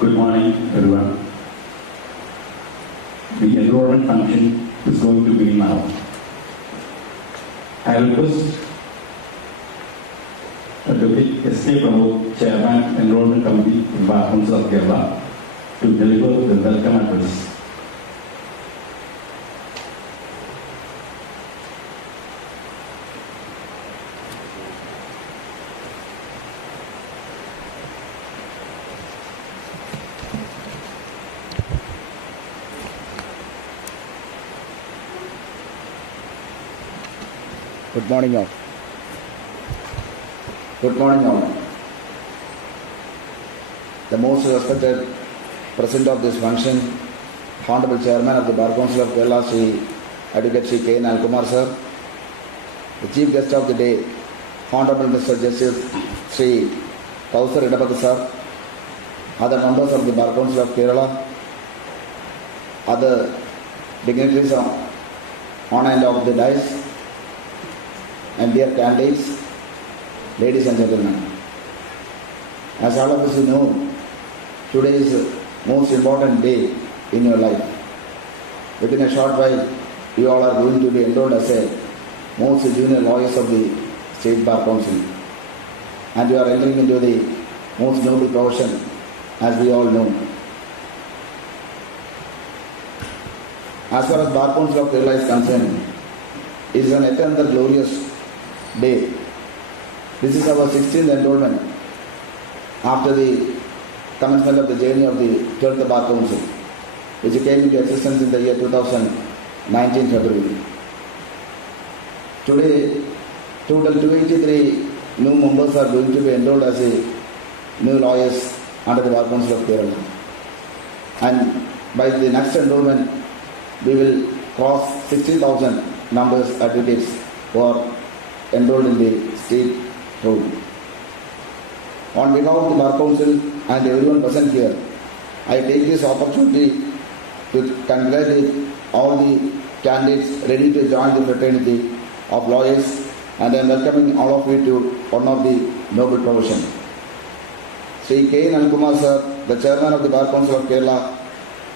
Good morning, everyone. The enrollment function is going to begin now. I request Deputy S.K. Prabhu, Chairman, Enrollment Committee in Bar Council of Kerala, to deliver the welcome address. Good morning all. Good morning all. The most respected President of this function, Honorable Chairman of the Bar Council of Kerala, Sri Advocate Sri K. Nalkumar Sir, the Chief Guest of the day, Honorable Mr. Justice Sri Kausar Idapathu Sir, other members of the Bar Council of Kerala, other dignitaries on and off the dais, and dear candidates, ladies and gentlemen. As all of us know, today is the most important day in your life. Within a short while, you all are going to be enrolled as a most junior lawyers of the State Bar Council. And you are entering into the most noble profession, as we all know. As far as Bar Council of Kerala is concerned, it is an eternal glorious day. This is our 16th enrollment after the commencement of the journey of the 12th Bar Council, which came into existence in the year 2019 February. Today, total 283 new members are going to be enrolled as a new lawyers under the Bar Council of Kerala. And by the next enrollment, we will cross 60,000 numbers advocates who are enrolled in the state road. On behalf of the Bar Council and everyone present here, I take this opportunity to congratulate all the candidates ready to join the fraternity of lawyers, and I am welcoming all of you to one of the noble profession. Sri K. Nalkumar Sir, the Chairman of the Bar Council of Kerala,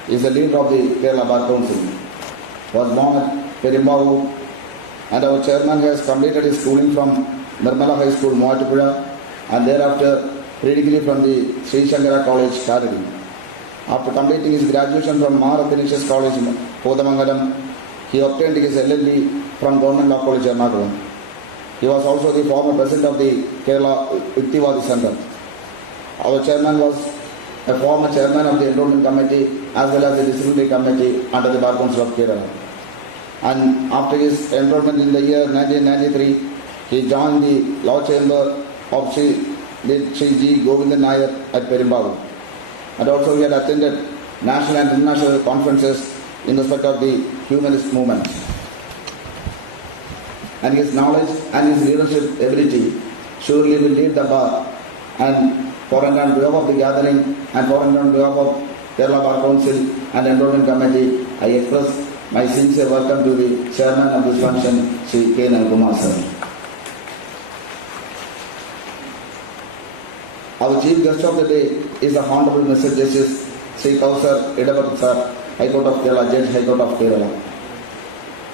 is the leader of the Kerala Bar Council. Was born at Perimbavu, and our chairman has completed his schooling from Nirmala High School, Moatupuzha, and thereafter pre-degree from the Sri Shankara College, Karadi. After completing his graduation from Maha Athanasius College, Kodamangalam, he obtained his LLB from Government Law College, Ernakulam. He was also the former president of the Kerala Yuktivadi Center. Our chairman was a former chairman of the Enrollment Committee as well as the Disciplinary Committee under the Bar Council of Kerala. And after his enrollment in the year 1993, he joined the Law Chamber of Sri G. Govindan Nair at Perimbavu. And also he had attended national and international conferences in respect of the humanist movement. And his knowledge and his leadership ability surely will lead the bar. And for and on behalf of the gathering and for and on behalf of Kerala Bar Council and Enrollment Committee, I express my sincere welcome to the chairman of this function, Sri K. Nalkumar Sir. Our chief guest of the day is the Honorable Mr. Justice Sri Kausar Idapathu Sir, High Court of Kerala, Judge, High Court of Kerala.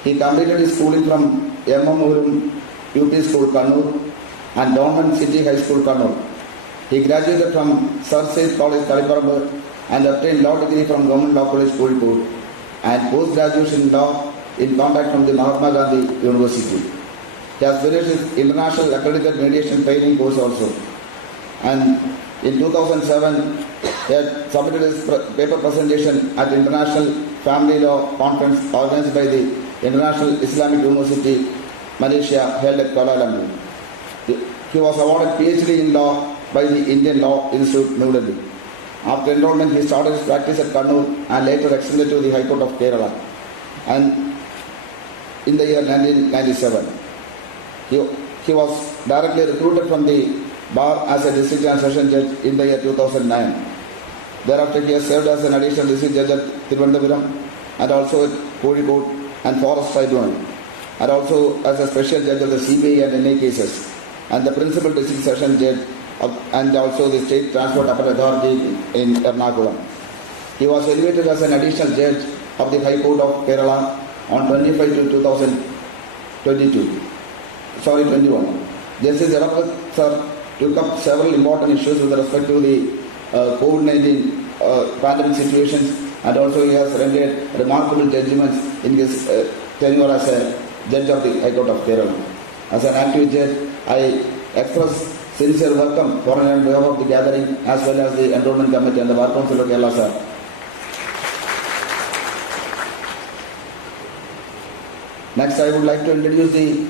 He completed his schooling from M.M. UP School, Kannur, and Government City High School, Kannur. He graduated from Sir Said College, Kaliparambu, and obtained law degree from Government Law College, Kozhikode, and post-graduation in law in contact from the Mahatma Gandhi University. He has finished his international accredited mediation training course also. And in 2007, he had submitted his paper presentation at International Family Law Conference organized by the International Islamic University, Malaysia, held at Kuala Lumpur. He was awarded PhD in law by the Indian Law Institute, New Delhi. After enrollment, he started his practice at Kannur and later extended to the High Court of Kerala. And in the year 1997, he was directly recruited from the bar as a district and session judge in the year 2009. Thereafter, he has served as an additional district judge at Thiruvananthapuram and also at Kozhikode and Forest Tribunal, and also as a special judge of the CBI and NA cases, and the principal district session judge and also the State Transport Appellate Authority in Ernakulam. He was elevated as an additional judge of the High Court of Kerala on 25 to 21. Justice Erappat sir took up several important issues with respect to the COVID-19 pandemic situations, and also he has rendered remarkable judgments in his tenure as a judge of the High Court of Kerala. As an active judge, I express sincere welcome for on behalf of the gathering as well as the Enrolment Committee and the Bar Council of Kerala, sir. Next, I would like to introduce the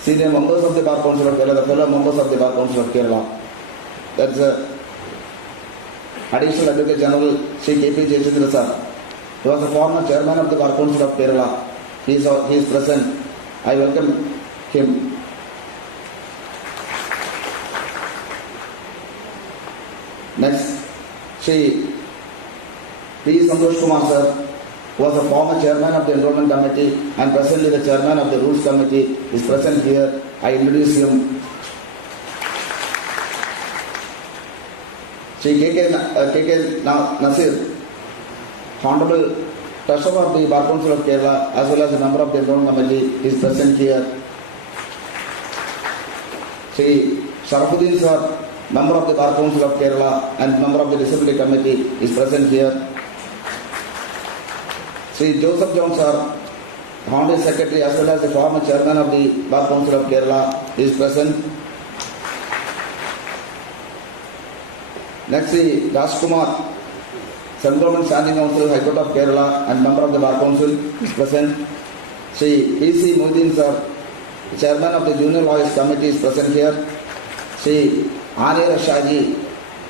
senior members of the Bar Council of Kerala, the fellow members of the Bar Council of Kerala. That's Additional Advocate General Sri K.P. Jayachandra sir. He was the former chairman of the Bar Council of Kerala. He is present. I welcome him. Next, Sri P. Santosh Kumar sir, who was a former chairman of the Enrolment Committee and presently the chairman of the Rules Committee, is present here. I introduce him. Sri K.K. Nasir, Honorable Treasurer of the Bar Council of Kerala as well as a member of the Enrolment Committee, is present here. Sri Sharafuddin sir, member of the Bar Council of Kerala and member of the Disciplinary Committee, is present here. Sri Joseph Jones sir, Honorary Secretary as well as the former chairman of the Bar Council of Kerala, is present. Next, Sri Rajkumar, Central Government Standing Council, High Court of Kerala and member of the Bar Council, is present. Sri P.C. Moudin sir, chairman of the Junior Lawyers Committee, is present here. Sri Anir Shaji,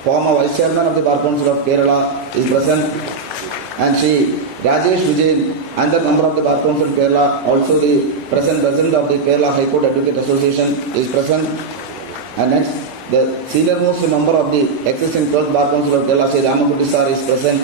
former vice chairman of the Bar Council of Kerala, is present. And Sri Rajesh Vijay, another member of the Bar Council of Kerala, also the present president of the Kerala High Court Advocate Association, is present. And next, the senior most member of the existing 12th Bar Council of Kerala, Sri Ramakuti sir, is present.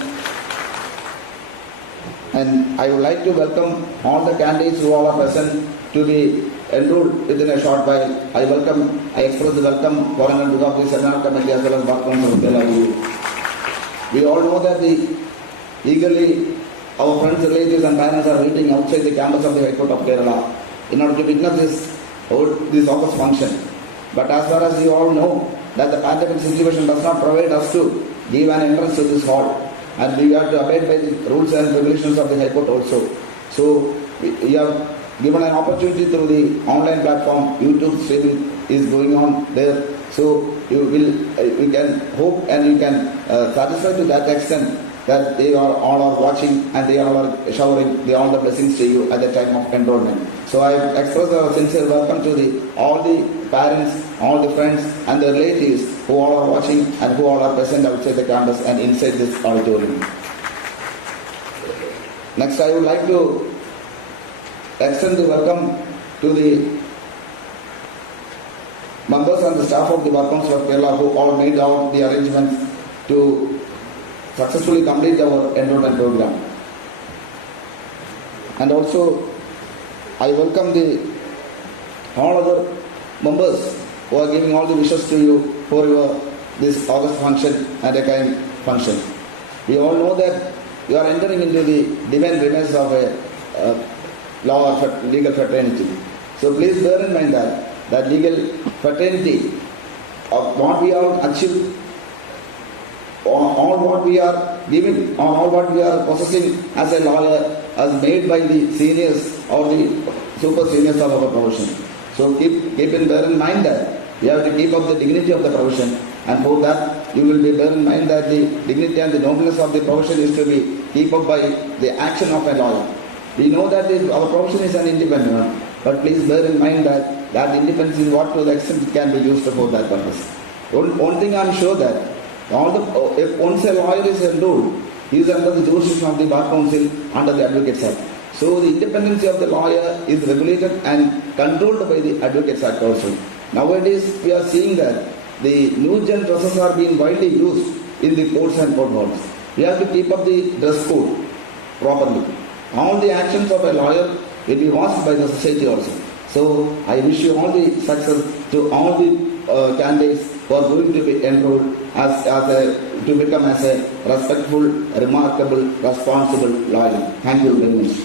And I would like to welcome all the candidates who are present to be enrolled within a short while. I express the welcome for and on behalf of the Seminar Committee as well as Bar Council of Kerala. We all know that eagerly our friends, relatives and parents are waiting outside the campus of the High Court of Kerala in order to witness this August function. But as far as you all know that the pandemic situation does not provide us to give an entrance to this hall, and we have to abide by the rules and regulations of the High Court also. So we have given an opportunity through the online platform. YouTube streaming is going on there. So you can hope and you can satisfy to that extent that they all are watching and they all are showering all the blessings to you at the time of enrollment. So I express a sincere welcome to all the parents, all the friends and the relatives who all are watching and who all are present outside the campus and inside this auditorium. Next, I would like to extend the welcome to the members and the staff of the Bar Council of Kerala who all made all the arrangements to successfully complete our enrollment program. And also, I welcome all other members who are giving all the wishes to you for this August function and a kind function. We all know that you are entering into the divine remains of a law or legal fraternity. So please bear in mind that legal fraternity of what we all achieved all what we are giving or all what we are possessing as a lawyer is made by the seniors or the super seniors of our profession. So bear in mind that you have to keep up the dignity of the profession, and for that you will be bear in mind that the dignity and the nobleness of the profession is to be keep up by the action of a lawyer. We know that our profession is an independent one, but please bear in mind that independence is what to the extent it can be used for that purpose. One thing I am sure that if once a lawyer is enrolled, he is under the jurisdiction of the Bar Council under the Advocates Act. So the independence of the lawyer is regulated and controlled by the Advocates Act also. Nowadays we are seeing that the new gen dresses are being widely used in the courts and court halls. We have to keep up the dress code properly. All the actions of a lawyer will be watched by the society also. So I wish you all the success to all the candidates who are going to be enrolled to become as a respectful, remarkable, responsible lawyer. Thank you very much.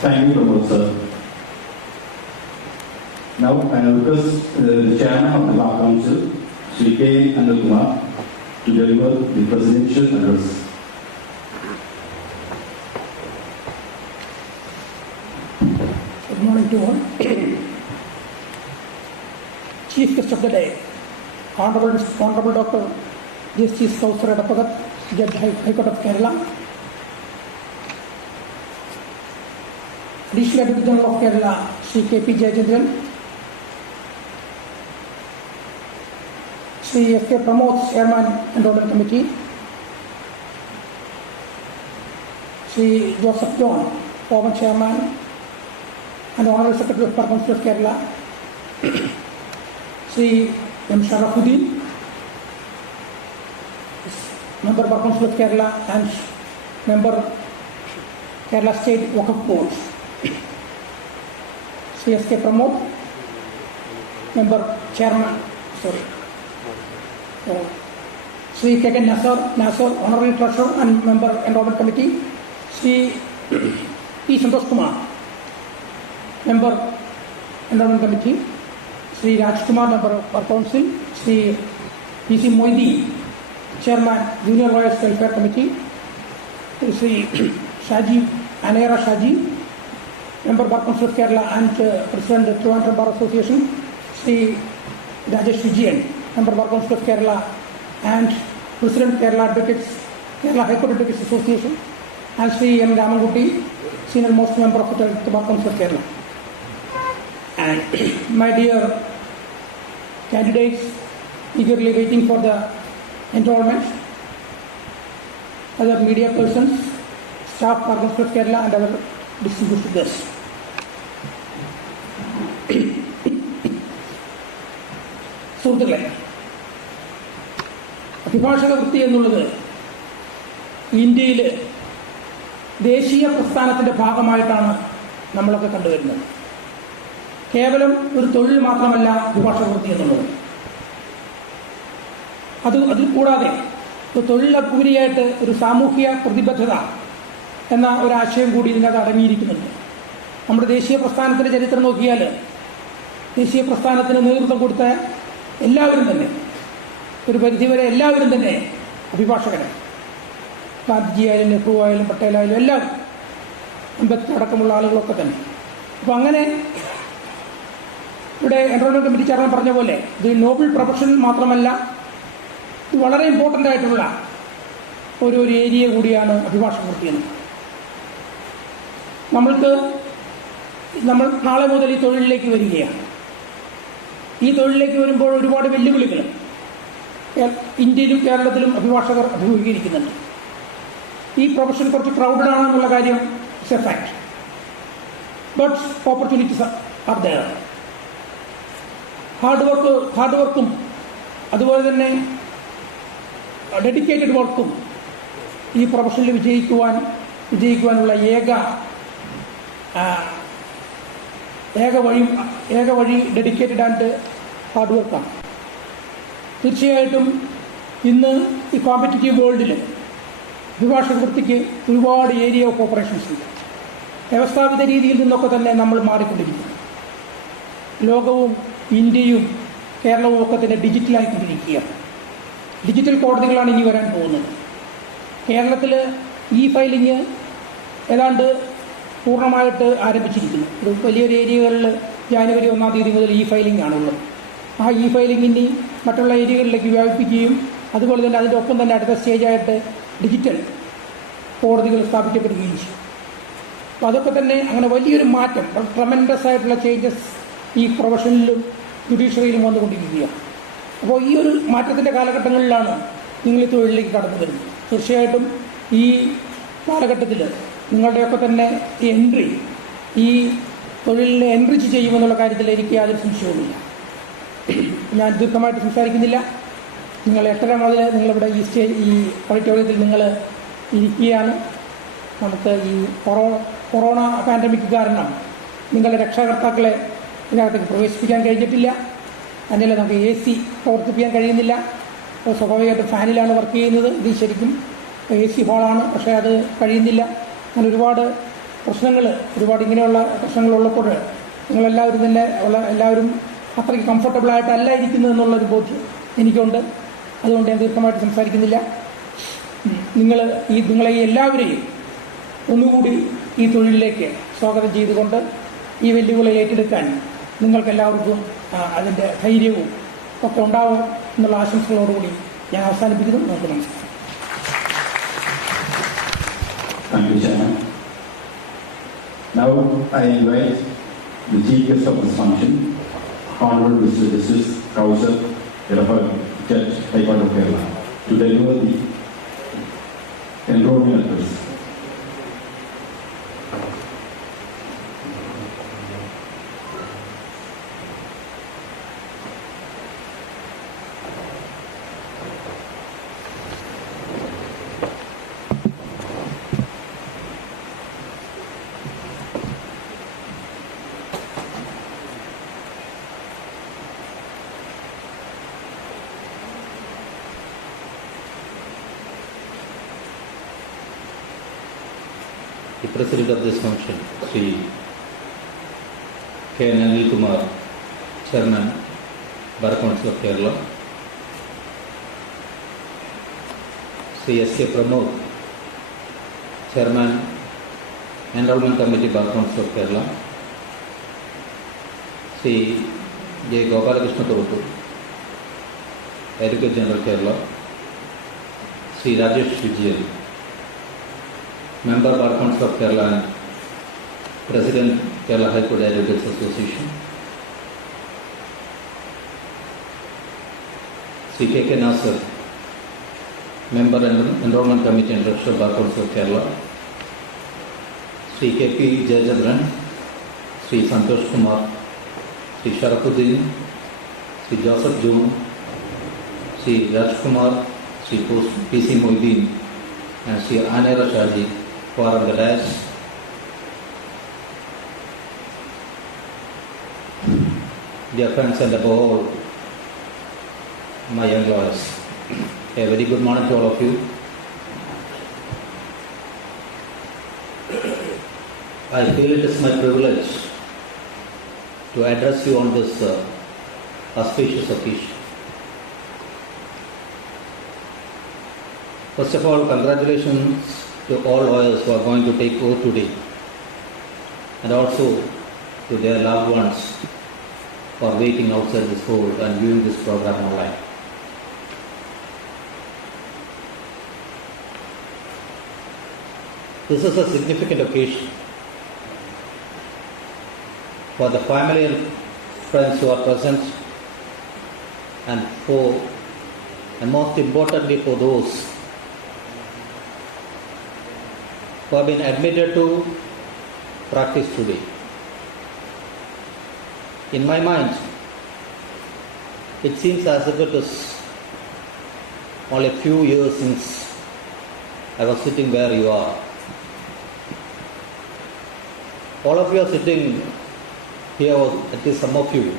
Thank you, Professor. Now I request the Chairman of the Bar Council, Sri K. Anil, to deliver the presidential address. Good morning to all. Chief guest of the day, Honorable Dr. Justice Kauthar Edapagat, Judge High Court of Kerala, Additional Attorney General of Kerala, Sri K.P. Jayachandran, Sri F.K. Pramod, Chairman, Enrolment Committee, Sri Joseph John, former Chairman and Honorable Secretary of Bar Council of Kerala, Sri M. Sharafuddin, Member Bar Council of Kerala and Member Kerala State Waqf Board, Sri S.K. Pramod, Member Chairman, Sri K.K. Nasser, Honorary Treasurer and Member Enrolment Committee, Sri P. Santosh Kumar, Member Enrolment Committee, Sri Rajkumar, Member of Bar Council, Sri P.C. Moidi, Chairman, Junior Lawyers Welfare Committee, Sri Shaji, Anera Shaji, Member Bar Council of Kerala and President of Trivandrum Bar Association, Sri Rajesh Vijayan, Member Bar Council of Kerala and President Kerala High Court Advocates Association, and Sri M. Ramankutty, Senior Most Member of the Bar Council of Kerala. And my dear candidates eagerly waiting for the enrollment, other media persons, staff Bar Council of Kerala and our distinguished guests. സുഹൃത്തുക്കളെ, അഭിഭാഷക വൃത്തി എന്നുള്ളത് ഇന്ത്യയിൽ ദേശീയ പ്രസ്ഥാനത്തിൻ്റെ ഭാഗമായിട്ടാണ് നമ്മളൊക്കെ കണ്ടുവരുന്നത്. കേവലം ഒരു തൊഴിൽ മാത്രമല്ല അഭിഭാഷക വൃത്തി എന്നുള്ളത്. അതിൽ കൂടാതെ ഒരു തൊഴിലുപരിയായിട്ട് ഒരു സാമൂഹിക പ്രതിബദ്ധത എന്ന ഒരാശയം കൂടി ഇതിനകത്ത് അടങ്ങിയിരിക്കുന്നുണ്ട്. നമ്മുടെ ദേശീയ പ്രസ്ഥാനത്തിൻ്റെ ചരിത്രം നോക്കിയാൽ ദേശീയ പ്രസ്ഥാനത്തിന് നേതൃത്വം കൊടുത്ത എല്ലാവരും തന്നെ, ഒരു പരിധിവരെ എല്ലാവരും തന്നെ അഭിഭാഷകരാണ്. ഗാന്ധിജി ആയാലും നെഹ്റു ആയാലും പട്ടേൽ ആയാലും എല്ലാവരും, അംബേദ്കർ അടക്കമുള്ള ആളുകളൊക്കെ തന്നെ. അപ്പോൾ അങ്ങനെ ഇവിടെ എൻറോൾമെൻറ്റ് കമ്മിറ്റി ചെയർമാൻ പറഞ്ഞ പോലെ ഇത് നോബിൾ പ്രൊഫഷൻ മാത്രമല്ല, ഇത് വളരെ ഇമ്പോർട്ടൻ്റ് ആയിട്ടുള്ള ഒരു ഏരിയ കൂടിയാണ് അഭിഭാഷക വൃത്തി എന്ന്. നമ്മൾ നാളെ മുതൽ ഈ തൊഴിലിലേക്ക് വരികയാണ്. ഈ തൊഴിലിലേക്ക് വരുമ്പോൾ ഒരുപാട് വെല്ലുവിളികൾ ഇന്ത്യയിലും കേരളത്തിലും അഭിഭാഷകർ അഭിമുഖീകരിക്കുന്നുണ്ട്. ഈ പ്രൊഫഷൻ കുറച്ച് ക്രൗഡഡ് ആണെന്നുള്ള കാര്യം it's a fact. But opportunities are there. Hard വർക്കും അതുപോലെ തന്നെ ഡെഡിക്കേറ്റഡ് വർക്കും ഈ പ്രൊഫഷനിൽ വിജയിക്കുവാനുള്ള ഏക വഴി ഡെഡിക്കേറ്റഡ് ആൻഡ് ഹാർഡ് വർക്കാണ്. തീർച്ചയായിട്ടും ഇന്ന് ഈ കോമ്പറ്റിറ്റീവ് വേൾഡിൽ അഭിഭാഷക വൃത്തിക്ക് ഒരുപാട് ഏരിയ ഓഫ് ഓപ്പറേഷൻസ് ഉണ്ട്. വ്യവസ്ഥാപിത രീതിയിൽ നിന്നൊക്കെ തന്നെ നമ്മൾ മാറിക്കൊണ്ടിരിക്കുന്നു. ലോകവും ഇന്ത്യയും കേരളവും ഒക്കെ തന്നെ ഡിജിറ്റലായിക്കൊണ്ടിരിക്കുകയാണ്. ഡിജിറ്റൽ കോടതികളാണ് ഇനി വരാൻ പോകുന്നത്. കേരളത്തിൽ ഫയലിംഗ് ഏതാണ്ട് പൂർണ്ണമായിട്ട് ആരംഭിച്ചിരിക്കുന്നു. ഒരു വലിയൊരു ഏരിയകളിൽ ജാനുവരി 1-ാം തീയതി മുതൽ ഫയലിംഗ് ആണുള്ളത്. ആ ഫയലിംഗ് ഇനി മറ്റുള്ള ഏരിയകളിലേക്ക് വ്യാപിപ്പിക്കുകയും അതുപോലെ തന്നെ അതിൻ്റെ ഒപ്പം തന്നെ അടുത്ത സ്റ്റേജായിട്ട് ഡിജിറ്റൽ കോടതികൾ സ്ഥാപിക്കപ്പെടുകയും ചെയ്യും. അപ്പോൾ അതൊക്കെ തന്നെ അങ്ങനെ വലിയൊരു മാറ്റം, ട്രമെൻഡസ് ആയിട്ടുള്ള ചേഞ്ചസ് ഈ പ്രൊഫഷനിലും ജുഡീഷ്യറിയിലും വന്നുകൊണ്ടിരിക്കുകയാണ്. അപ്പോൾ ഈ ഒരു മാറ്റത്തിൻ്റെ കാലഘട്ടങ്ങളിലാണ് നിങ്ങൾ ഈ തൊഴിലിലേക്ക് കടന്നു വരുന്നത്. തീർച്ചയായിട്ടും ഈ കാലഘട്ടത്തിൽ നിങ്ങളുടെയൊക്കെ തന്നെ എൻട്രി ഈ തൊഴിലിനെ എൻറിച്ച് ചെയ്യുമെന്നുള്ള കാര്യത്തിൽ എനിക്ക് യാതൊരു സംശയവുമില്ല. ഞാൻ ദീർഘമായിട്ട് സംസാരിക്കുന്നില്ല. നിങ്ങൾ 8:30 മുതൽ നിങ്ങളിവിടെ ഈ ഓഡിറ്റോറിയത്തിൽ നിങ്ങൾ ഇരിക്കുകയാണ്. നമുക്ക് ഈ കൊറോണ പാൻഡമിക് കാരണം നിങ്ങളുടെ രക്ഷാകർത്താക്കളെ ഇതിനകത്തേക്ക് പ്രവേശിപ്പിക്കാൻ കഴിഞ്ഞിട്ടില്ല. അതിനല്ല നമുക്ക് AC പ്രവർത്തിപ്പിക്കാൻ കഴിയുന്നില്ല. അപ്പോൾ സ്വാഭാവികമായിട്ടും ഫാനിലാണ് വർക്ക് ചെയ്യുന്നത്. ഇത് ശരിക്കും AC ഹാളാണ്, പക്ഷേ അത് കഴിയുന്നില്ല. അങ്ങനെ ഒരുപാട് ഇങ്ങനെയുള്ള പ്രശ്നങ്ങളുള്ളപ്പോൾ നിങ്ങളെല്ലാവരും തന്നെ എല്ലാവരും അത്രയ്ക്ക് കംഫർട്ടബിളായിട്ടല്ല ഇരിക്കുന്നതെന്നുള്ളൊരു ബോധ്യം എനിക്കുണ്ട്. അതുകൊണ്ട് ഞാൻ ദീർഘമായിട്ട് സംസാരിക്കുന്നില്ല. നിങ്ങളെ എല്ലാവരെയും ഒന്നുകൂടി ഈ തൊഴിലിലേക്ക് സ്വാഗതം ചെയ്തുകൊണ്ട് ഈ വെല്ലുവിളി ഏറ്റെടുക്കാൻ നിങ്ങൾക്കെല്ലാവർക്കും അതിൻ്റെ ധൈര്യവും ഒക്കെ ഉണ്ടാവും എന്നുള്ള ആശംസകളോടുകൂടി ഞാൻ അവസാനിപ്പിക്കുന്നു. നമുക്ക് നമസ്കാരം. Thank you, Chairman. Now I invite the Chief Guest of this function, Honorable Mr. Justice Kaushal Irafal, Judge, High Court of Kerala, to deliver the enrollment address. The President of this function, Sri K. Anil Kumar, Chairman, Bar Council of Kerala, Sri S. K. Pramod, Chairman, Enrolment Committee, Bar Council of Kerala, Sri J. Gopalakrishna Thotu, Advocate General Kerala, Sri Rajesh Vijay, Member Bar Council of Kerala and President Kerala High Court Advocates Association, Sri K. K. Nasser, Member Enrolment Committee and Registrar Bar Council of Kerala, Sri K. P. Jayachandran, Sri Santosh Kumar, Sri Sharafuddin, Sri Joseph June, Sri Rajkumar, Sri P. C. Moideen, and Sri Anera Shaji, who are on the dais. Dear friends and above all, my young lawyers, a very good morning to all of you. I feel it is my privilege to address you on this auspicious occasion. First of all, congratulations to all lawyers who are going to take oath today, and also to their loved ones for waiting outside this hall and viewing this program online. This is a significant occasion for the family and friends who are present, and most importantly for those who have been admitted to practice today. In my mind, it seems as if it is only a few years since I was sitting where you are. All of you are sitting here, at least some of you,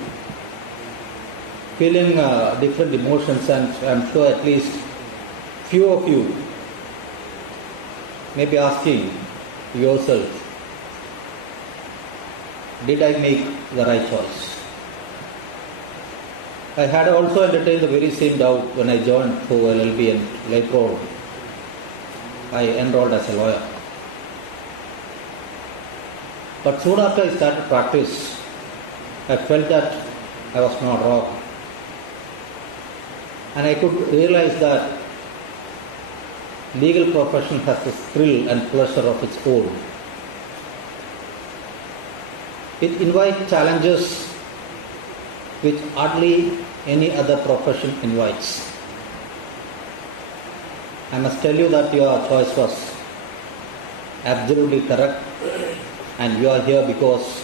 feeling different emotions, and I am sure at least few of you may be asking yourself, did I make the right choice? I had also entertained the very same doubt when I joined for LLB and later I enrolled as a lawyer. But soon after I started practice, I felt that I was not wrong. And I could realize that legal profession has the thrill and pleasure of its own. It invites challenges which hardly any other profession invites. I must tell you that your choice was absolutely correct and you are here because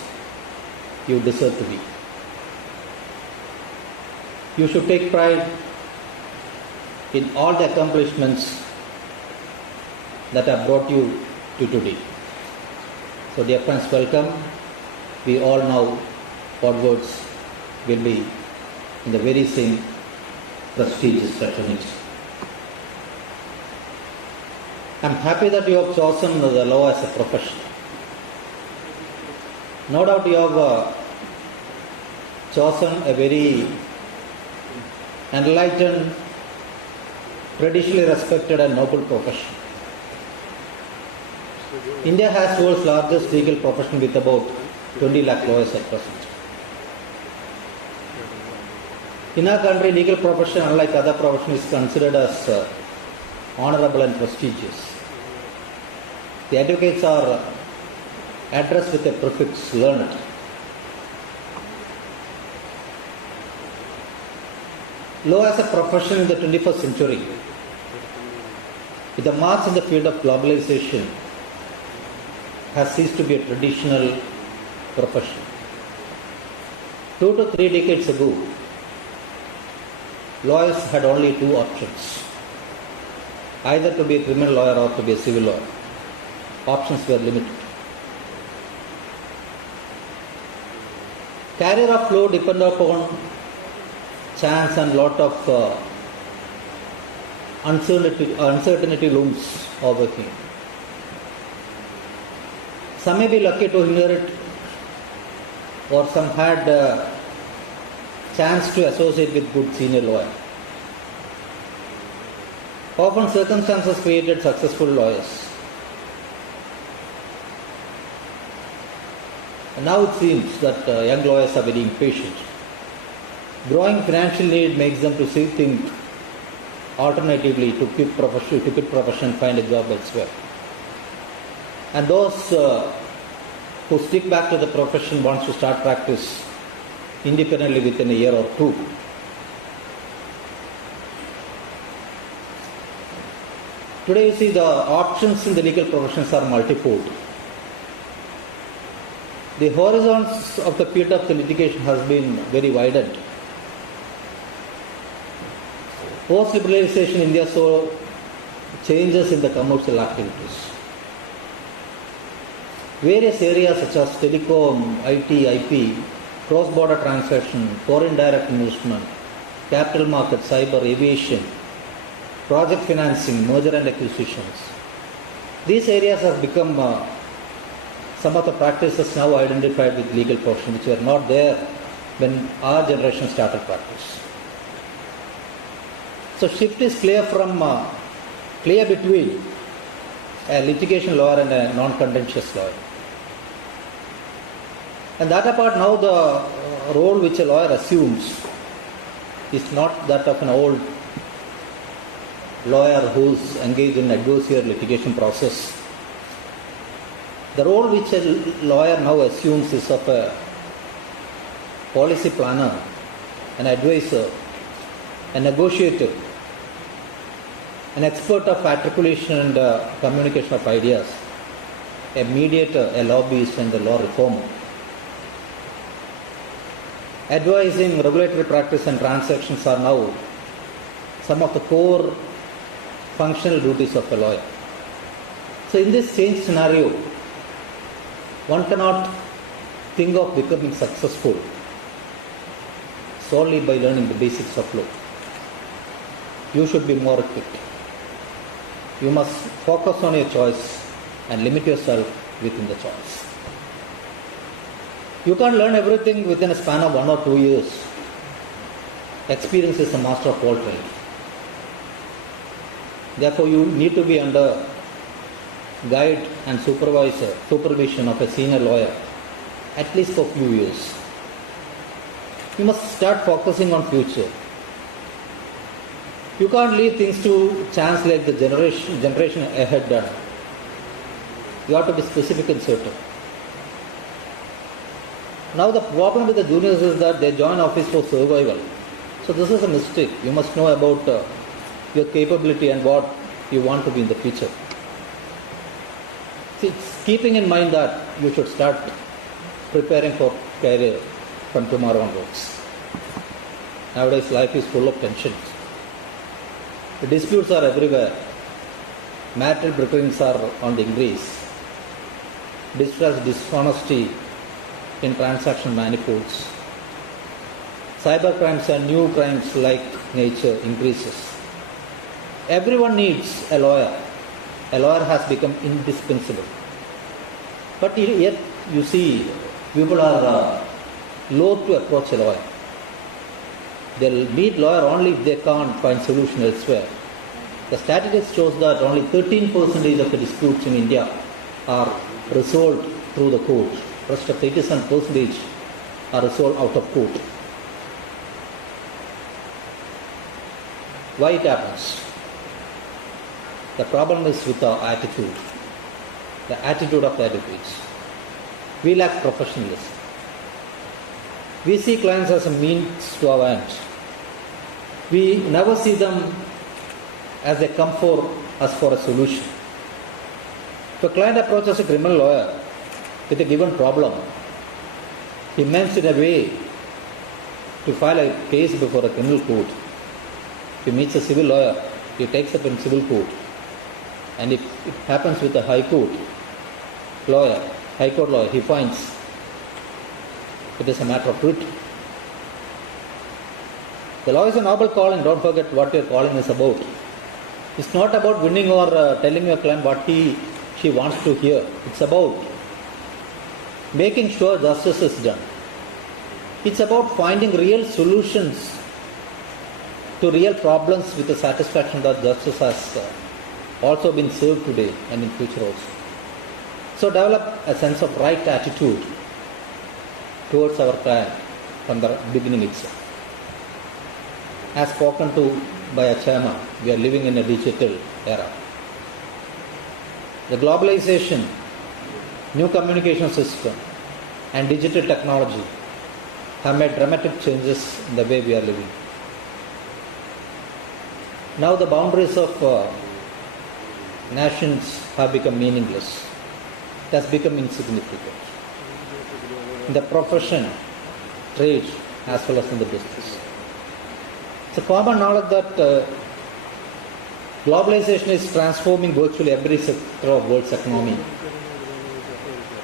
you deserve to be. You should take pride in all the accomplishments that have brought you to today. So dear friends, welcome. We all know onwards will be in the very same prestigious fraternity. I am happy that you have chosen the law as a profession. No doubt you have chosen a very enlightened, traditionally respected and noble profession. India has the world's largest legal profession with about 20 lakh lawyers at present. In our country, legal profession, unlike other professions, is considered as honorable and prestigious. The advocates are addressed with a prefix, learned. Law as a profession in the 21st century, with the march in the field of globalization, has ceased to be a traditional profession. 2 to 3 decades ago, lawyers had only 2 options, either to be a criminal lawyer or to be a civil lawyer. Options were limited. Career of law depended upon chance and lot of uncertainty looms over him. Some may be lucky to inherit, or some had chance to associate with good senior lawyer. Often circumstances created successful lawyers. And now it seems that young lawyers are very impatient. Growing financial need makes them to think alternatively to quit profession, find a job elsewhere. And those who stick back to the profession wants to start practice independently within a year or 2. Today you see the options in the legal professions are multifold. The horizons of the field of the litigation has been very widened. Post-liberalization in India saw changes in the commercial activities. Various areas such as telecom, IT, IP, cross-border transaction, foreign direct investment, capital market, cyber, aviation, project financing, merger and acquisitions. These areas have become some of the practices now identified with legal profession which were not there when our generation started practice. So shift is clear between a litigation lawyer and a non-contentious lawyer. And that apart, now the role which a lawyer assumes is not that of an old lawyer who's engaged in adversarial litigation process. The role which a lawyer now assumes is of a policy planner, an advisor, a negotiator, an expert of articulation and communication of ideas, a mediator, a lobbyist, and a law reformer. Advising regulatory practice and transactions are now some of the core functional duties of a lawyer. So in this changed scenario, one cannot think of becoming successful solely by learning the basics of law. You should be more equipped. You must focus on your choice and limit yourself within the choice. You can't learn everything within a span of 1 or 2 years. Experience is the master of all trade. Therefore, you need to be under guide and supervision of a senior lawyer at least for a few years. You must start focusing on future. You can't leave things to chance like the generation ahead done. You have to be specific and certain. Now the problem with the juniors is that they join office for survival. So this is a mistake. You must know about your capability and what you want to be in the future. See, keeping in mind that you should start preparing for career from tomorrow onwards. Nowadays life is full of tensions. The disputes are everywhere. Marital bickerings are on the increase. Distrust, dishonesty in transaction manifolds. Cyber crimes and new crimes like nature increases. Everyone needs a lawyer. A lawyer has become indispensable. But yet you see people are loath to approach a lawyer. They'll need lawyer only if they can't find solution elsewhere. The statistics shows that only 13% of the disputes in India are resolved through the court. Rest of 87% are resolved out of court. Why it happens? The problem is with our attitude. The attitude of the advocates. We lack professionalism. We see clients as a means to our end. We never see them as they come for us for a solution. If a client approaches a criminal lawyer with a given problem, he means in a way to file a case before a criminal court. If he meets a civil lawyer, he takes up in civil court. And if it happens with a high court lawyer, he finds it is a matter of writ. The law is a noble calling. Don't forget what your calling is about. It's not about winning or telling your client what she wants to hear. It's about making sure justice is done. It's about finding real solutions to real problems with the satisfaction that justice has also been served today and in future also. So develop a sense of right attitude towards our client from the beginning itself. As spoken to by a chairman, we are living in a digital era. The globalization, new communication system and digital technology have made dramatic changes in the way we are living. Now the boundaries of nations have become meaningless. It has become insignificant. In the profession, trade, as well as in the business. It's a common knowledge that globalization is transforming virtually every sector of the world's economy.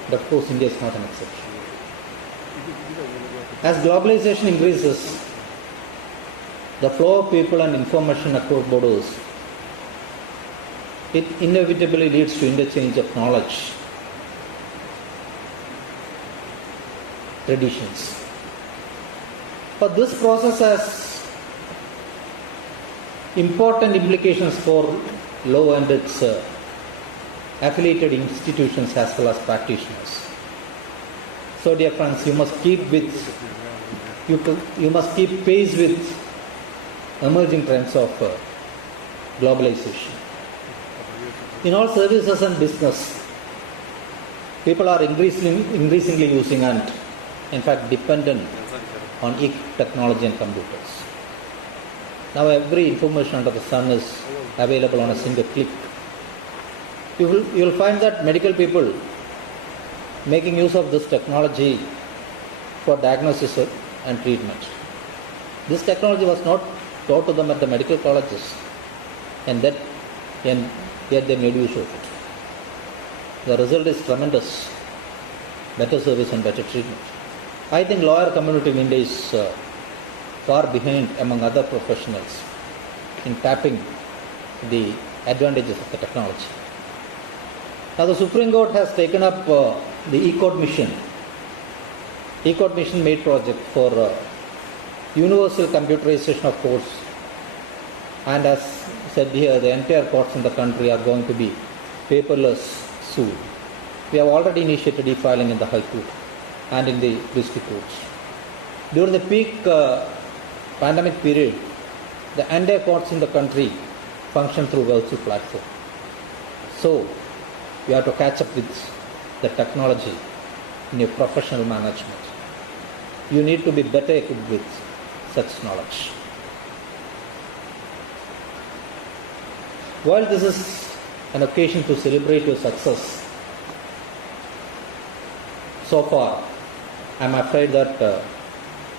But of course, India is not an exception. As globalization increases, the flow of people and information across borders, it inevitably leads to interchange of knowledge, traditions. But this process has important implications for law and its affiliated institutions as well as practitioners. So dear friends, you must keep pace with emerging trends of globalization. In all services and business, people are increasingly using and in fact dependent on technology and computers. Now every information under the sun is available on a single click. You will find that medical people making use of this technology for diagnosis and treatment. This technology was not taught to them at the medical colleges, and yet they made use of it. The result is tremendous, better service and better treatment. I think lawyer community in India is far behind among other professionals in tapping the advantages of the technology. Now the Supreme Court has taken up the e-court mission. E-court mission made project for universal computerization of courts, and as said here, the entire courts in the country are going to be paperless soon. We have already initiated e-filing in the High Court and in the district courts. During the peak pandemic period, the entire courts in the country function through virtual platform. So, you have to catch up with the technology in your professional management. You need to be better equipped with such knowledge. While this is an occasion to celebrate your success, so far, I am afraid that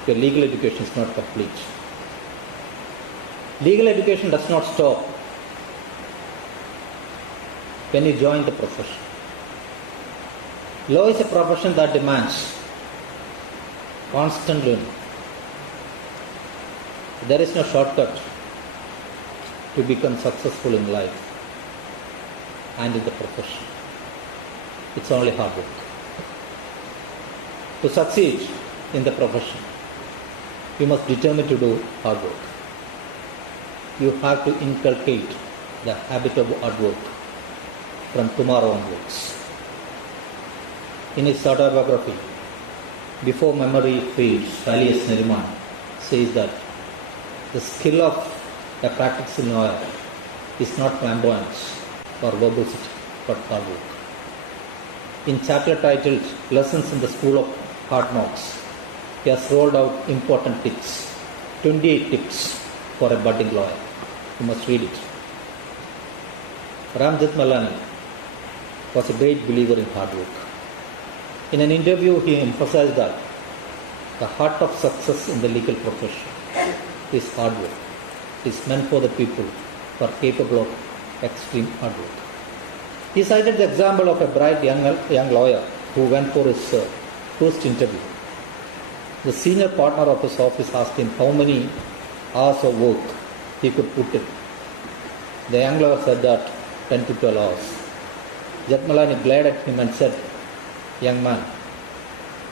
your legal education is not complete. Legal education does not stop when you join the profession. Law is a profession that demands constant learning. There is no shortcut to become successful in life and in the profession. It's only hard work. To succeed in the profession, you must determine to do hard work. You have to inculcate the habit of hard work from tomorrow onwards. In his autobiography, Before Memory Fades, alias Neriman says that the skill of a practicing lawyer is not flamboyance or verbosity, but hard work. In chapter titled Lessons in the School of Hard Knocks, he has rolled out important tips, 28 tips for a budding lawyer. You must read it. Ram Jethmalani was a great believer in hard work. In an interview, he emphasized that the heart of success in the legal profession is hard work. It is meant for the people who are capable of extreme hard work. He cited the example of a bright young lawyer who went for his first interview. The senior partner of his office asked him how many hours of work he could put in. The young lawyer said that 10 to 12 hours. Jethmalani glared at him and said, "Young man,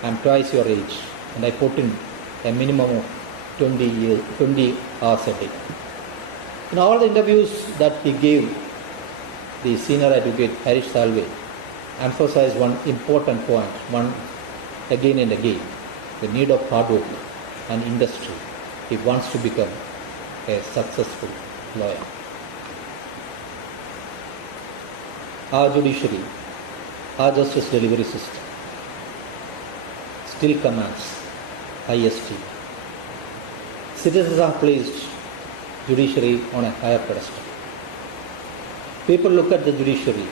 I am twice your age and I put in a minimum of 20 hours a day." In all the interviews that he gave, the senior advocate Harish Salve emphasized one important point, again and again, the need of hard work and industry if he wants to become a successful lawyer. Our judiciary, our justice delivery system still commands high esteem. Citizens have placed judiciary on a higher pedestal. People look at the judiciary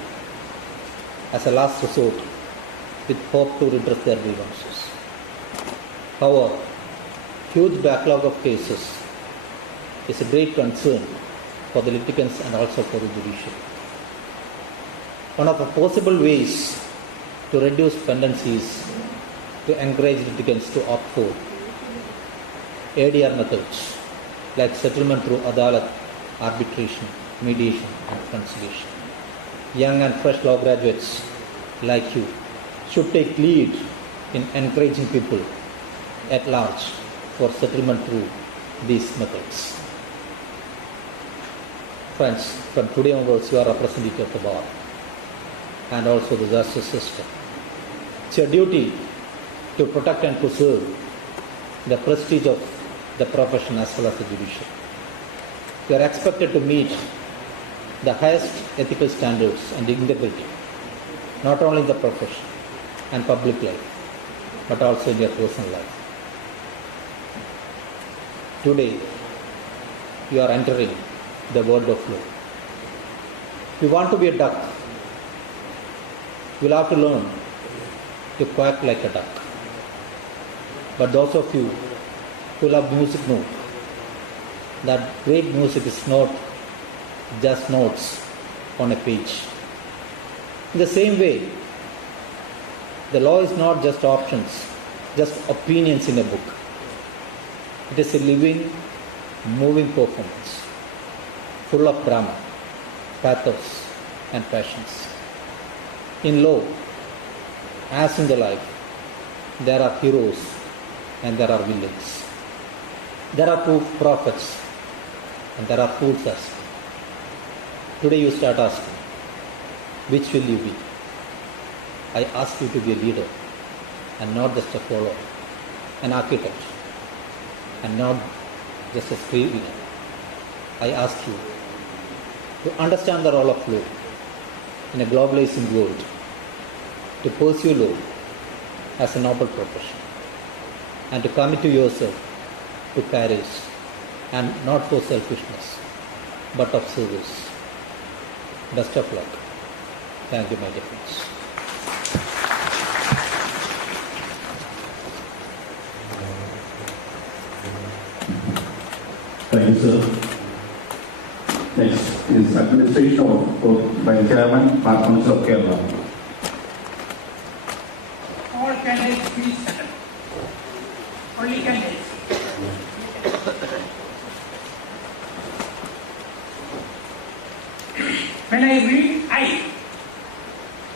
as a last resort with hope to redress their grievances. However, huge backlog of cases is a great concern for the litigants and also for the judiciary. One of the possible ways to reduce pendencies to encourage litigants to opt for ADR methods like settlement through adalat, arbitration, mediation and conciliation. Young and fresh law graduates like you should take lead in encouraging people at large for settlement through these methods. Friends, from today onwards you are representative of the bar and also the justice system. It's your duty to protect and preserve the prestige of the profession as well as the judiciary. You are expected to meet the highest ethical standards and integrity, not only in the profession and public life, but also in your personal life. Today, you are entering the world of law. If you want to be a duck, you will have to learn to quack like a duck. But those of you who love music know that great music is not just notes on a page. In the same way, the law is not just options, just opinions in a book. It is a living, moving performance, full of drama, pathos, and passions. In law, as in the life, there are heroes and there are villains. There are two prophets and there are fools as well. Today you start asking, which will you be? I ask you to be a leader and not just a follower, an architect and not just a scrivener. I ask you to understand the role of law in a globalizing world, to pursue law as a noble profession, and to commit to yourself to courage and not for selfishness, but of service. Best of luck. Thank you, my dear friends. Thank you, sir. Next is administration of oath by the Chairman, Bar Council of Kerala. All candidates please stand. Only candidates. When I read I,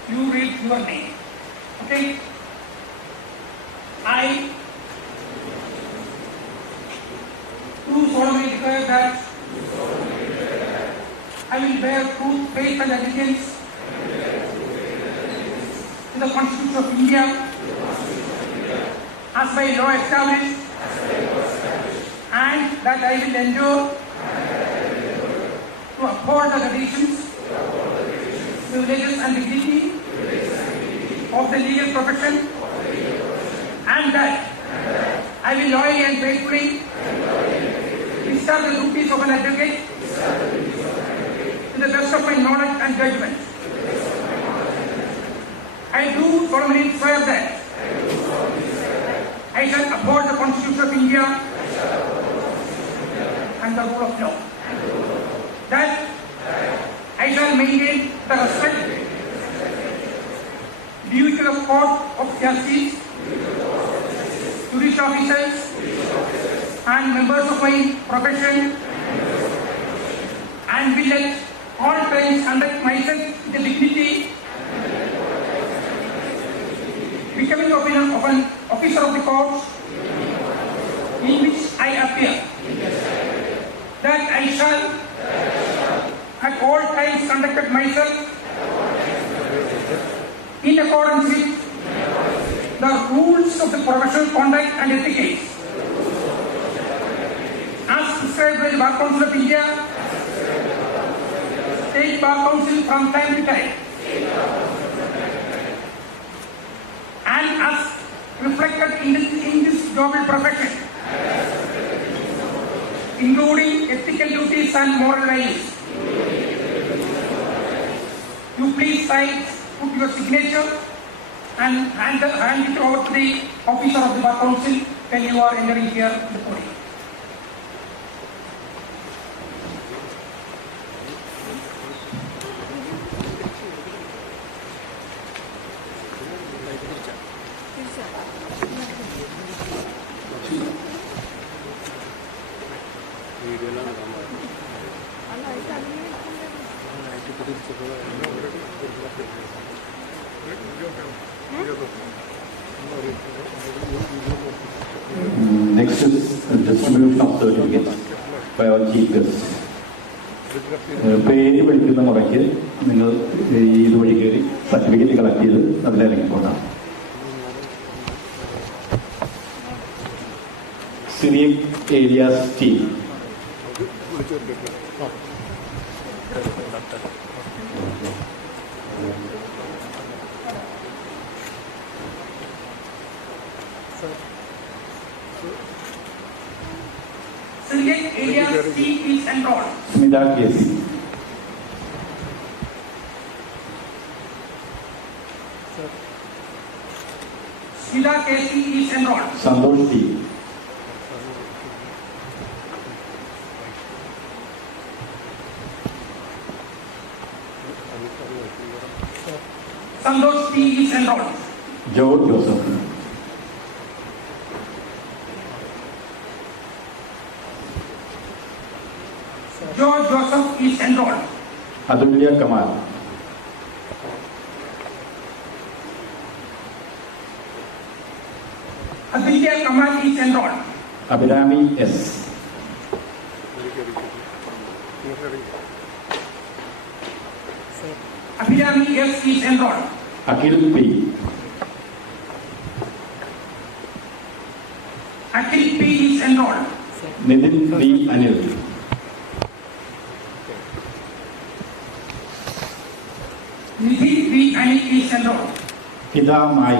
you read your name. Okay? I do solemnly declare that I will bear true faith and allegiance to the Constitution of India as by law established, and that I will endure to uphold the traditions, privileges and dignity of the legal profession, and that I will loyally and faithfully discharge the duties of an advocate to the best of my knowledge and judgment. I do solemnly swear that I shall uphold the Constitution of India and the rule of law. That I shall maintain the respect due to the court of justice, judicial officers, and members of my profession, and will at all times conduct myself with the dignity becoming of an officer of the court in which I appear. That I shall at all times conduct myself in accordance with the rules of the professional conduct and ethics as prescribed by the Bar Council of India, State Bar Council from time to time, and as reflected in this noble profession, including ethical duties and moral values. You please sign, put your signature and hand it over to the officer of the Bar Council when you are entering here to the podium. Next is distribution of certificates by our chief guests. പേര് വിളിക്കുന്ന മുറയ്ക്ക് നിങ്ങൾ ഇതുവഴി കയറി certificate collect ചെയ്ത് അതിലിറങ്ങിക്കൊണ്ടാം. സിനിം areas team. Select area C is enrolled. Smita K C. Smita KC is enrolled. Santosh T. Santosh T is enrolled. George Joseph. George Joseph is enrolled. Athulya Kamal. Aditya Kamal is enrolled. Abhirami S. Abhirami S. is enrolled. Akhil P. Akhil P. is enrolled. Nitin D. Anil. Nidhi B. Anil is enrolled. Hida Mai.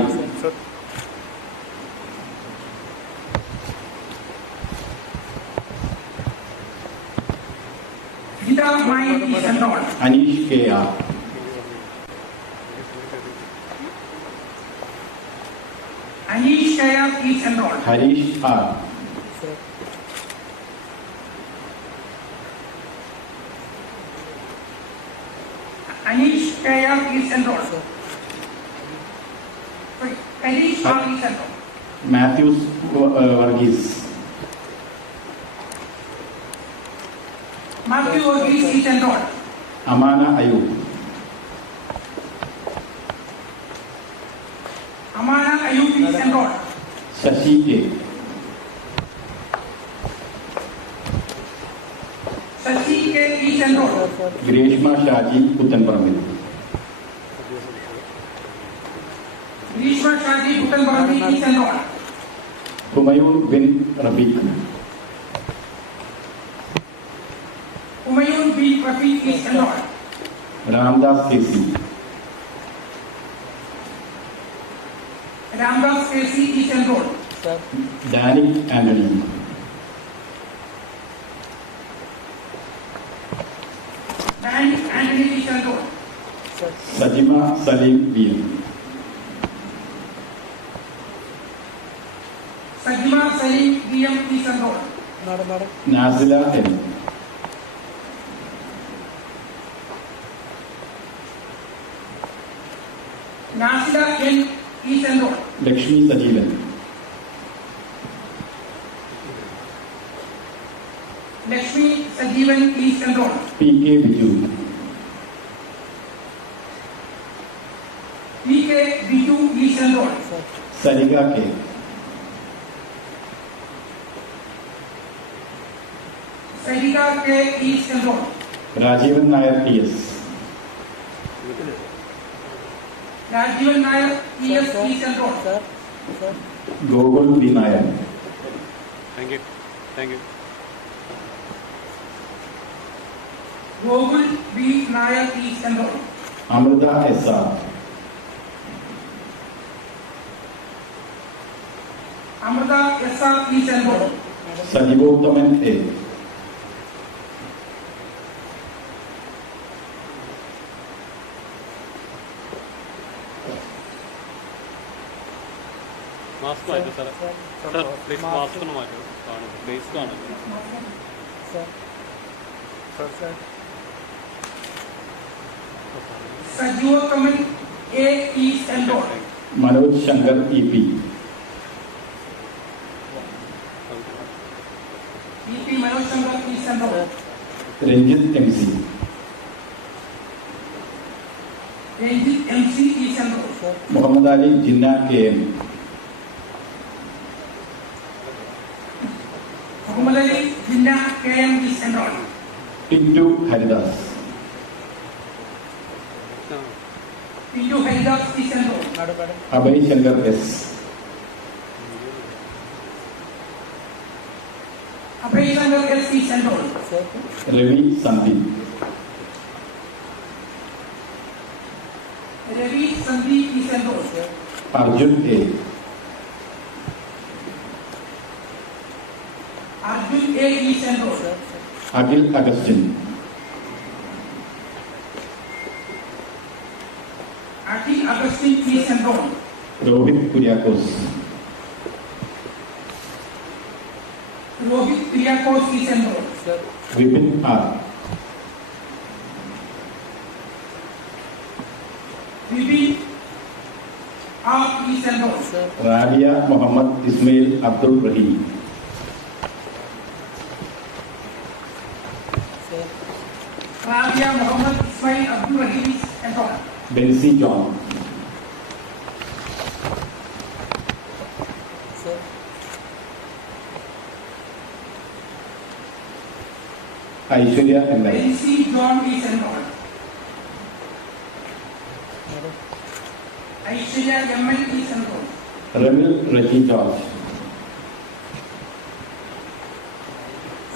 Hida Mai is enrolled. Anish K.R. Anish Kaya is enrolled. Harish R. Anish Kaya is enrolled. Sorry, Harish R is enrolled. Matthews Varghese. Matthew Varghese is enrolled. Amana Ayub. Amana Ayub is enrolled. Shashi A. Shashi K is enrolled. Greshma Shaji Puttanparamil. Grishma Shaji Bhutanbarami is enrolled. Humayun bin Rafiq. Humayun B. Rafiq is enrolled. Ramdas K.C. Ramdas K.C. is enrolled. Danik Anthony. Dan Anthony is enrolled. Sajima Salim B. Sajima Salim DM is enrolled. Nazila M. Nasida N is enrolled. Lakshmi Sajilan. Lakshmi Sajivan is enrolled. P.K. Biju. PK Biju is enrolled. Sariga K. Sarika K is enrolled. Rajivan Nair T.S. Rajivan Nair ES is enrolled. Gogol B. Nair. Thank you. Thank you. Gogul B. Nair is enrolled. Amrita S.R. Amrita SR is enrolled. Sajivottaman A. Mask മാറ്റും sir sir please mask ഒന്ന് മാറ്റും കാണും please കാണും Sajivottaman A is enrolled. Manoj Shankar E.P. EP Manoj Shankar is enrolled. Ranjit M.C. Ranjit MC is enrolled. Muhammad Ali Jinnah K.M. Muhammad Ali Jinnah KM is enrolled. Tintu Haridas. Pindu Haridas is enrolled. Abhay Shankar S. Abhay Shankar S is enrolled. Ravi Sandeep. Ravi Sandeep is enrolled. Arjun A. Arjun A is enrolled. Akhil Agustin. Akhil Agustin is enrolled. Rohit Kuriakos. Rohit Priyakos is enrolled. Vipin R. Vipin R is enrolled. Rabia Muhammad Ismail Abdul Rahim. Rabia Muhammad Ismail Abdul Rahim is enrolled. Bensi John. Aishwarya ML. Elsie John is enrolled. Aishwarya ML is enrolled. Ramil Reggie George.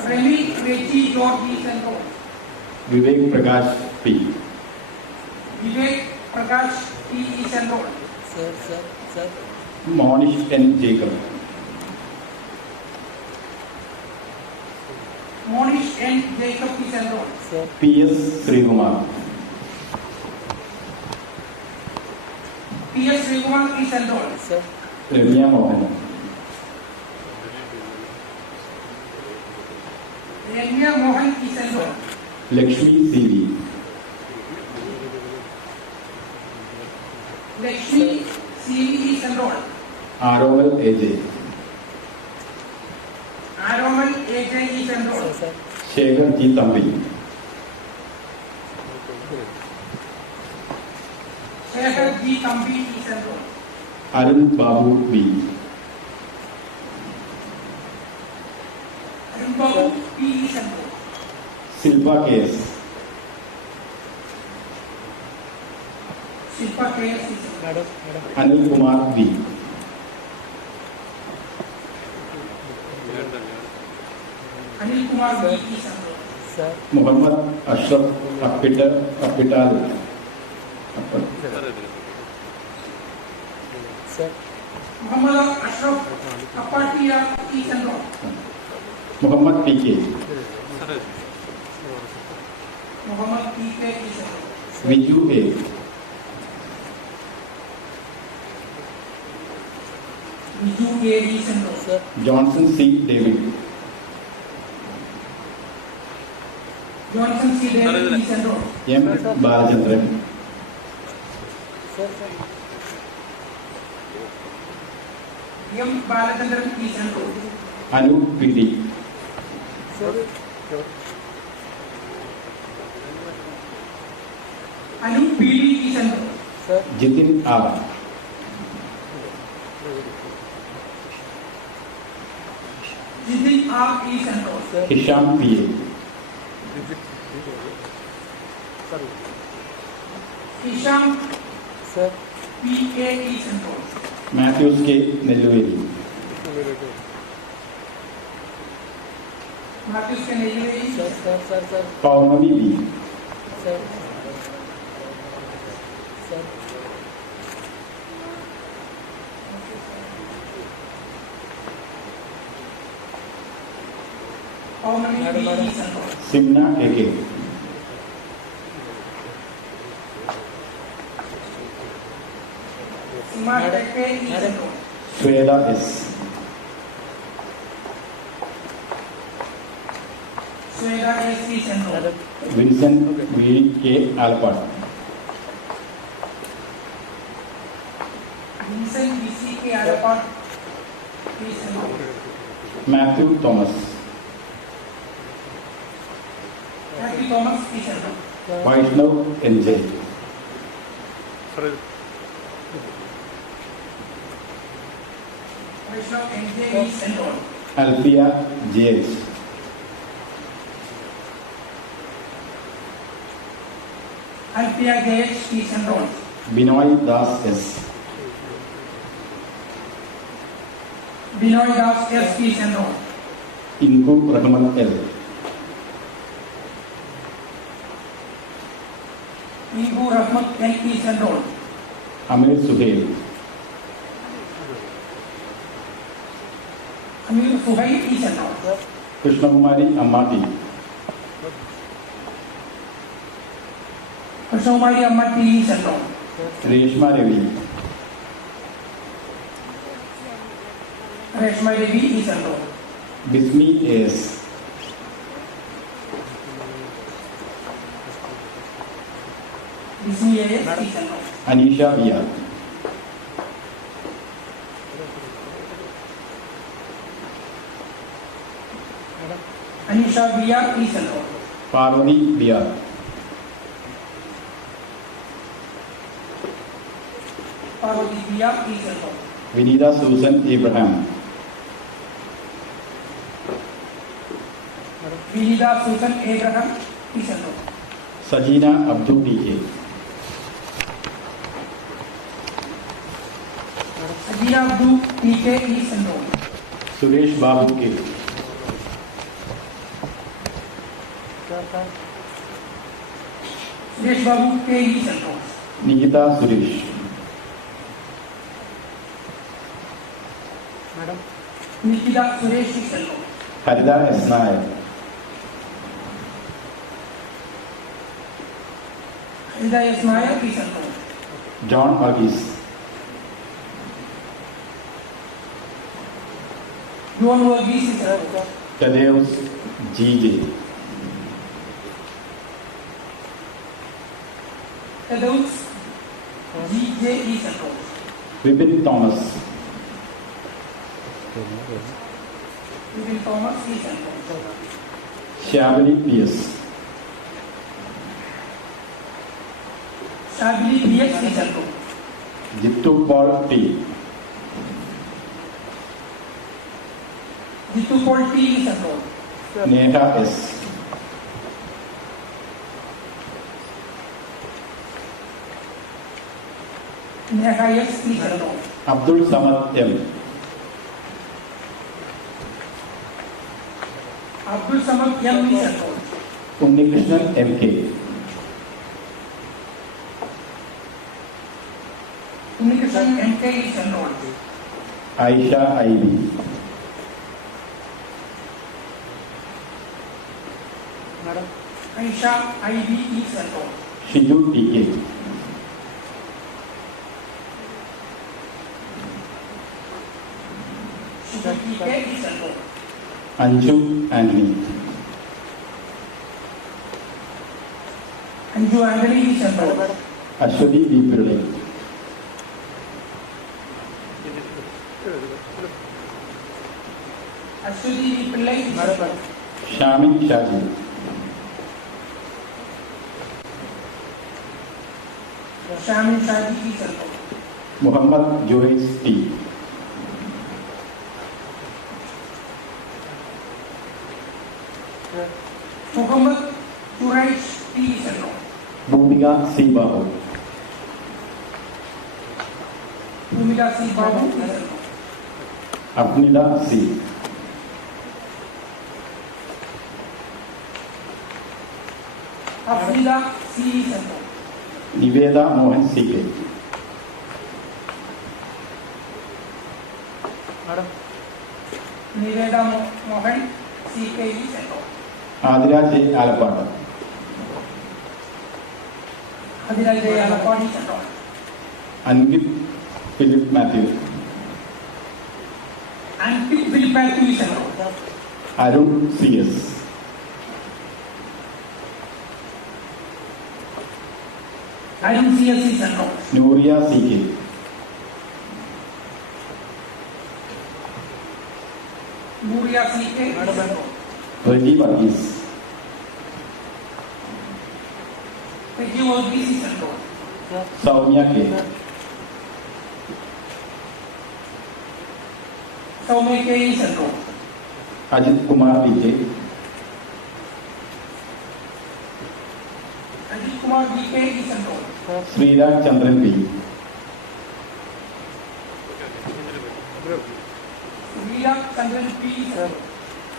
Remy Reggie George is enrolled. Vivek Prakash P. Vivek Prakash P is enrolled. Sir. Monish N. Jacob. Monish N. Jacob is enrolled. Sir. P.S. Srikumar. P.S. Srikumar is enrolled. Sir. Ramya Mohan. Ramya Mohan is enrolled. Lakshmi C.V. Lakshmi C.V. is enrolled. Aromal A.J. Aromal A.J. is enrolled. Sir. Shekhar G. Thambi. Shekhar G. Thambi is enrolled. Arun Babu B. Rimbabu P is enrolled. Silpa K.S. Shilpa K.S. is enrolled. Madam. Anil Kumar V. Anil Kumar V is enrolled. Sir. Muhammad Ashraf Apital. Sir. Muhammad Ashraf Apatia is enrolled. Muhammad P.K. Muhammad P.K. is enrolled. Viju A. Viju A is enrolled. Sir. Johnson C. David. Johnson C. David is enrolled. M. Balachandran. Sir. M. Balachandran is enrolled. Anu P.D. Sir. Anu P.D. is enrolled. Sir. Jitin R. Jitin R is enrolled. Sir. Hisham P.A. Hisham Sir. P.A. is enrolled. Matthews K. Nelluveri. Matthews Canelli is Sir. Sir. Paunami B. Sir. Sir. Paunami Madam. B is enrolled. Simna A.K. Sima Teke is enrolled. Sweda S. Sweda S is enrolled. Vincent V. K. Alpert. Vincent B.C. K. Alapart is enrolled. Matthew Thomas. Matthew Thomas is enrolled. Vaishnav N.J. Vaishnav N.J. is enrolled. Althea J.H. Althea J.H. is enrolled. Binoy Das S. Binoy Das S. is enrolled. Inku Rahman L. Ibu Rahmat N. is enrolled. Amir Suhail. Amir Suhail is enrolled. Krishnakumari Amati. Krishnamari Ammati is enrolled. Reshma Ravi. Reshma Devi is enrolled. Bismi A.S. Bismi A.S. is enrolled. Anisha B.R. Anisha B.R. is enrolled. Parvati B.R. Parvati B.R. is enrolled. Vinita Susan Abraham. Vinida Susan Abraham is enrolled. Sajina Abdul TK. Sajina Abdul TK is enrolled. Suresh Babu K. Suresh Babu K is enrolled. Nikita Suresh. Madam. Nikita Suresh is enrolled. Harida S. Nair. Harida S. Nair is enrolled. John Agis. John Verghese is enrolled. Tadeus GJ. Tadeus GJ is enrolled. Vipin Thomas. Vipin Thomas is enrolled. Shabali PS. Shabili PS is enrolled. Jittu Paul T. Jitu Paul T is enrolled. Neha S. Neha S is enrolled. Abdul Samad M. Abdul Samad M is enrolled. Unnikrishnan MK. Unnikrishnan MK is enrolled. Aisha IB. Madam. Aisha IB is enrolled. Shiju TK. Shiju TK is enrolled. Anju Anthony. Anju Anthony is enrolled. Ashwati B. Pillai. Ashwati Pillai is enrolled. Shamin Shaji. Shamin Shaji is enrolled. Muhammad Joyce T. Muhammad Quraish T is enrolled. Bhumika C. Babu. Bhumika C. Babu is enrolled. Apnila C. Afrida C is enrolled. Niveda Mohan C. K. Madam. Niveda Mohan C. K is enrolled. Adira J. Alapata. Adira J. Alapati is enrolled. Ankit Philip Matthew. Ankit Vilpathu is enrolled. Arun C.S. Arun CS is enrolled. Nuria C.K. Nuria C.K. is enrolled. Reggie Varghese. Reggie Verghese is enrolled. Soumya K. Soumya K is enrolled. Ajit Kumar D.K. Ajit Kumar D.K. is enrolled. Sriraj Chandran P. Surya Chandran P is enrolled.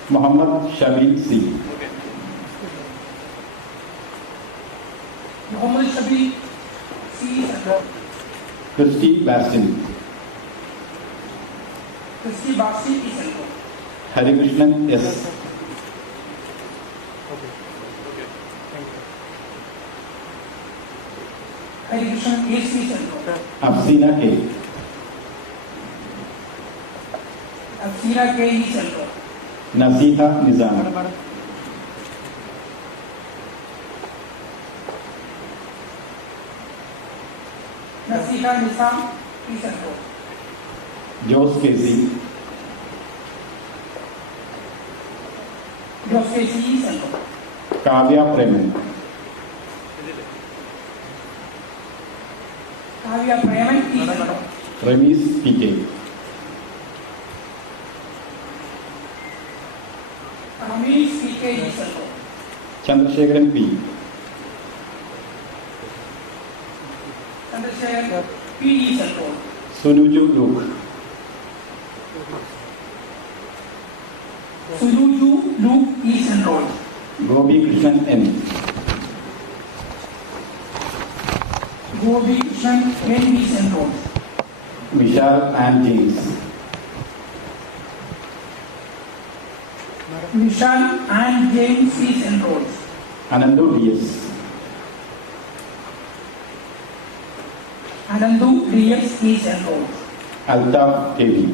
Muhammad Shabi C. Muhammad Shabi C is enrolled. Christy Bastin. Christy Basi is enrolled. Harikrishnan S. Harikrishnan A. C. is enrolled. Afsina K. Afsina K. is enrolled. Nasiha Nizam. Nasiha Nizam is enrolled. Jose K.C. Jose C. is enrolled. Kavya Preman. Kavya Preman is enrolled. Ramesh P.K. Ramesh C.K. is enrolled. Chandrasekharan P. Chandrasekhar P is enrolled. Sunuju Luke. Suruju Luke is enrolled. Gopi Krishnan N. Gobi Shan N is enrolled. Vishal and James. Vishal and James is enrolled. Anandu D S. Anandu DS is enrolled. Altaf K V.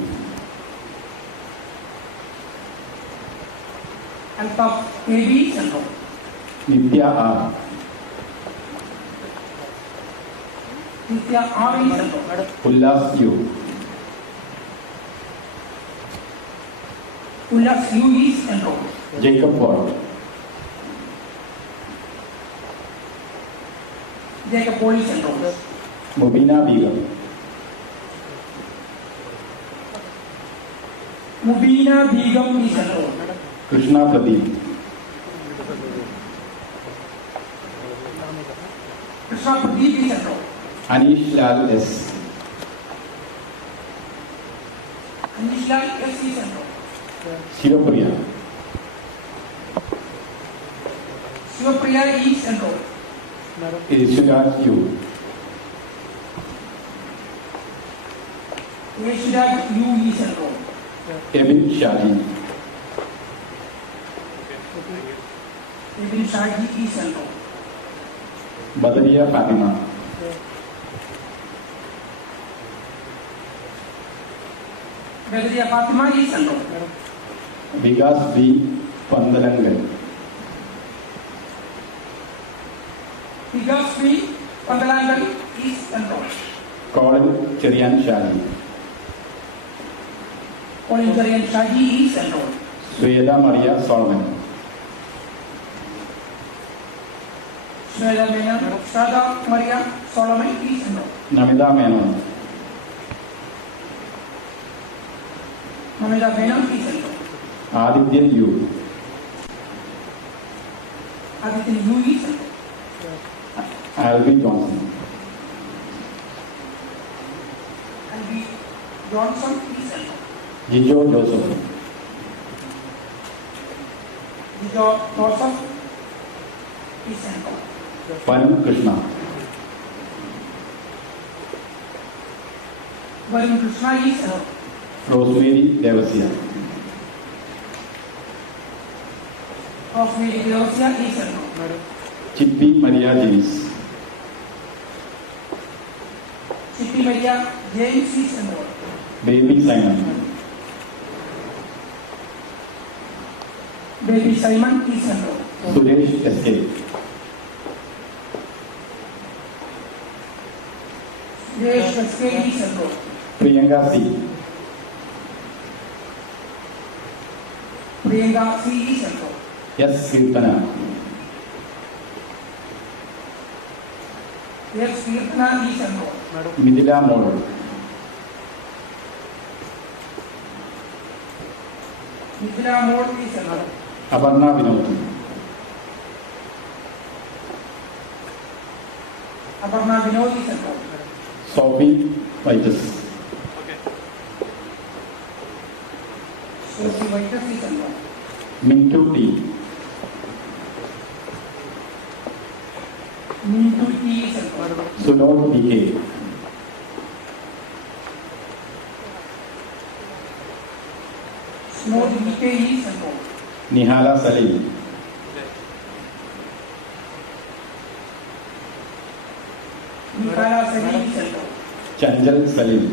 Altaf AB is enrolled. Nitya R. Nitya R is enrolled. Ullas U. Ullas U is enrolled. Jacob Ward. Jacob Paul is enrolled. Mubeena Begum. Mubina Begum is enrolled. Krishna Pradeep. Krishna Pradeep is enrolled. Aneesh Lal S. Anishla S is enrolled. Shivapriya. Shivapriya is enrolled. Yesuraj U. Yeshiraj U is enrolled. Ebin Shaji. Ibn Shaji is enrolled. Badariya Fathima. Bedriya Fatima is enrolled. Vikas B Panthalangal. Vigasri Pandalangal is enrolled. Colin Cherian Shaji. Colin Shaji is enrolled. Shweta Maria Solomon. Shweta Menon, Shraddha Maria Solomon is enrolled. Namita Menon. Namita Menon is enrolled. Adithyan U. Aditya U is enrolled. Albi Johnson. And B. Johnson is enrolled. Jijo Joseph. Dijo Joseph is enrolled. Varun Krishna. Varun Krishna is enrolled. Rosemary Devasya. Rosemary Deosia is enrolled. Chippi Maria James. Chitti Maria James is enrolled. Baby Simon. Baby Simon is enrolled. Suresh S K. Suresh Vaske is enrolled. Priyanka C. Priyanka C is enrolled. S Keerthana. Yes, Kirtana is enrolled. Mithila Mol. Mithila Mode is enrolled. Aparna Vinod. Aparna Vinod is enrolled. Sophie Vitus. Sophie Vitus is enrolled. Mintu T. Mintu T is enrolled. Sunod P K. Snow DK is enrolled. Nihala Saleem. Nikala Sani is enrolled. Chanchal Saleem.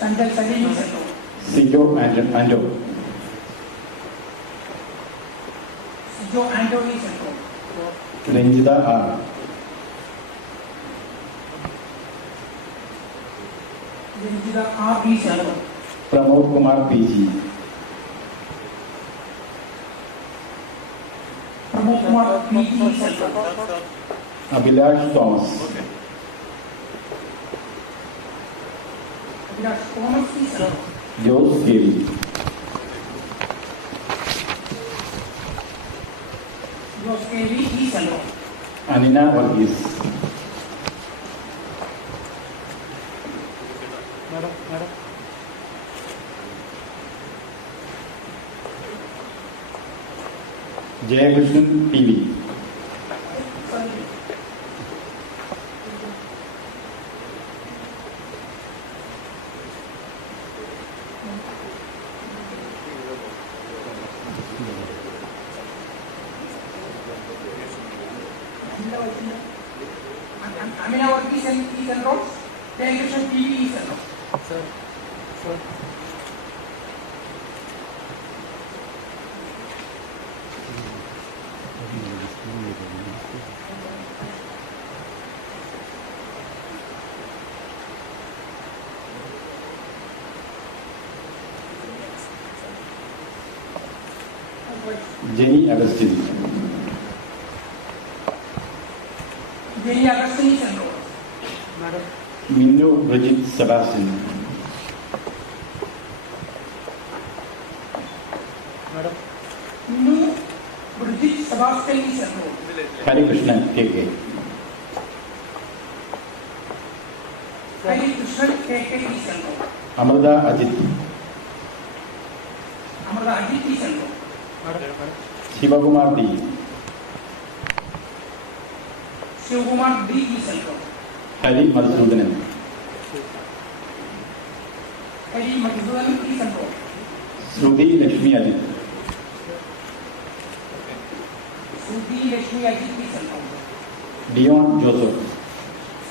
Sanjay Salim is enrolled. Sijo Anto. Sijo Ando is enrolled. Ranjitha R. Renjida R is enrolled. Pramod Kumar P G. Pramod Kumar PG is enrolled. Abhilash Thomas. Abhilash Thomas is enrolled. Jose K V. Navy East Enroll. Anina Varghese. Madam. Jayakrishnan PV. Amina Varghese East Enroll. Jayakrishnan PV East Enroll. Sir. Jenny Agustin. Jenny Agustin East Enroll. Madam. Minnu Bridget Sebastian. Madam. New Bridget Sebastian East Enroll. Hari Krishnan KK. Hari Krishnan KK East Enroll. Amrita Ajit. Amrita Ajit East Enroll. Madam. Shivakumar D. Shivkumar D East Enroll. Hari Madhusudanan. Hari Madhusudanan East Enroll. Shruti Lakshmi Ajit. Shruti Lakshmi Ajit East Enroll. Dion Joseph.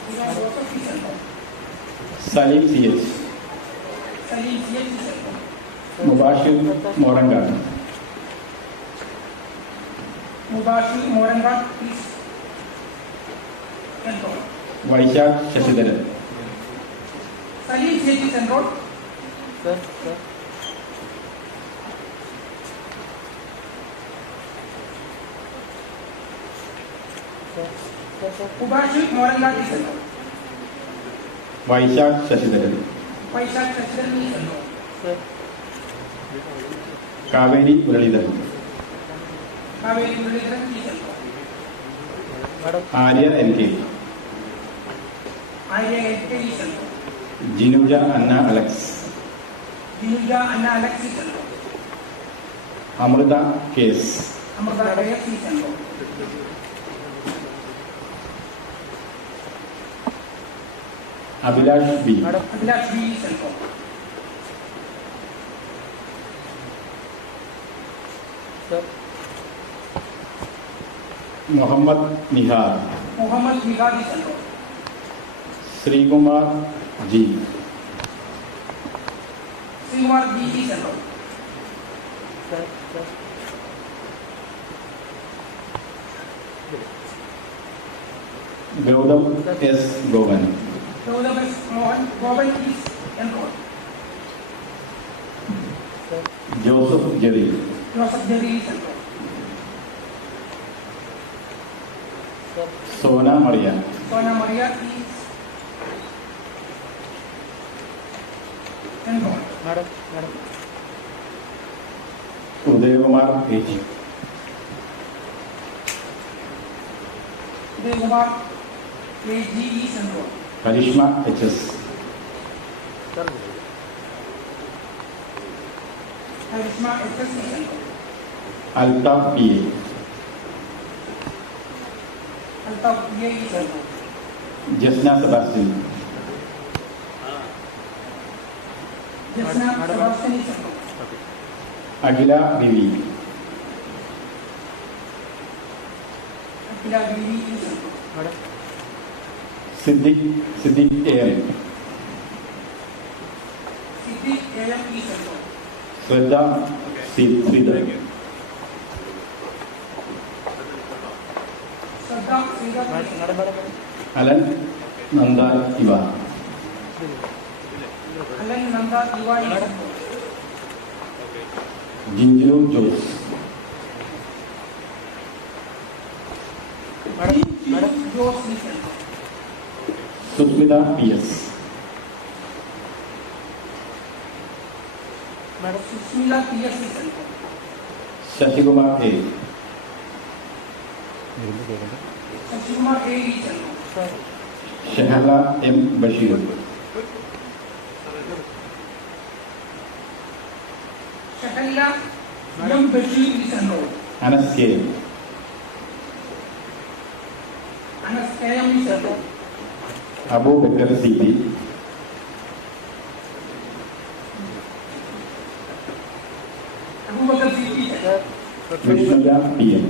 Dion Joseph East Enroll. Salim CH. Salim CH East Enroll. Mubashir Moranga. Mubashir Moranga East Enroll. Vaishak Shashidharan. Salim CH East Enroll. Sir. Mubashir Moranga East Enroll. Vaishak Shashidharan. Vaishak Shashidharan East Enroll. Sir. Kaveri Muralidharan. Kaveri Muralidharan East Enroll. Madam. Arya NK. Arya NK East Enroll. Jinuja Anna Alex. Jinuja Anna Alex East Enroll. Amrita Case. Amrita KS East Enroll. Abhilash B. Madam. Abhilash B East Enroll. Sir. Muhammad Nihar. Muhammad Nihar East Enroll. Sri Kumar G. Srikumar D East Enroll. Sir. Gautam S. Govan. Gautam S. Govan East Enroll. Sir. Joseph Jerry. Joseph Jerry East Enroll. Sir. Sona Maria. Sona Maria East Enroll. Madam. Udayakumar H. Kumar KG East Enroll. Karishma HS. Sir. Karishma HS East Enroll. Altaf PA. Altaf PA East Enroll. Jasna Sebastian. Jasna Sebastian East Enroll. Agila Vivi. Akila Vivi East Enroll. Madam. Siddiq AM. Siddiq AM East Enroll. Shraddha Sridhar. Shraddha Sridhar East Enroll. Madam. Alan Nanda Iva. Alan Nanda Iwa East Enroll. Jinjiro Jose. Madam. Jose East Enroll. Susmita PS. Madam. Susmila PS East Enroll. Shashikumar A. Shashimar A. is enrolled. Sir. Shehla M. Bashir, Shahla M. Bashir is enrolled. Anas K. Anas K.M. is enrolled. Abu Bakr C.P., Abu Bakr C.P. is enrolled. Vishnuja P.M.,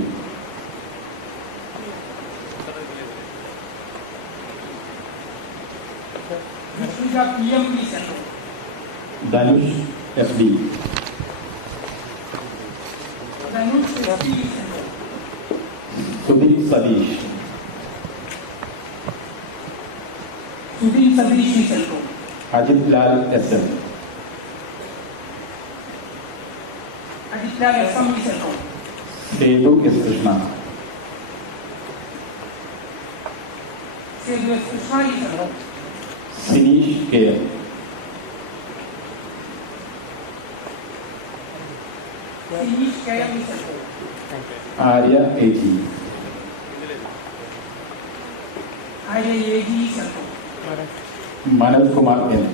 Vishnuja P.M. is enrolled. Danush S.D., Danush S.P. is enrolled. Sudip Sadish, Sudin Sadish is enrolled. Ajit Lal S.M., Aditya S.M. is enrolled. Sedu S. Krishna, Sedu S. Krishna is enrolled. Sinish K.M., Sinish K.M. is enrolled. Arya A.G., Arya A.G. is enrolled. Manoj Kumar N.,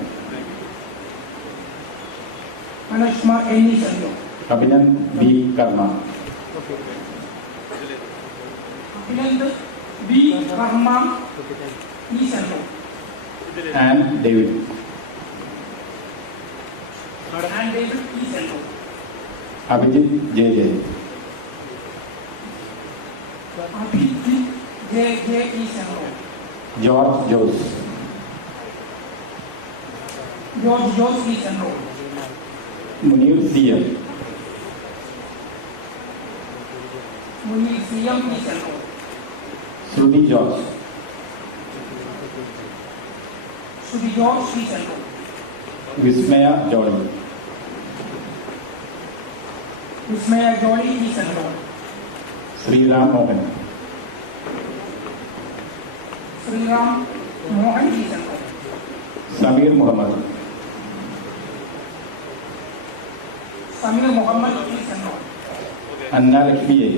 Manoj Kumar N. is enrolled. Abhinan B. Karma, Abhinand B. Rahman is enrolled. and David. And David is enrolled. Abhijit J.J., Abhijit J.J. is enrolled. George Jose, George Jose is enrolled. Munir C.M., Munir C.M. is enrolled. Shruti George, Shruti George is enrolled. Vismaya Joy, Vismaya Jolly is enrolled. Sri Ram Mohan, Sri Ram Mohan is enrolled. Samir Muhammad, Samir Muhammad is enrolled. Anna Lakshmi A.,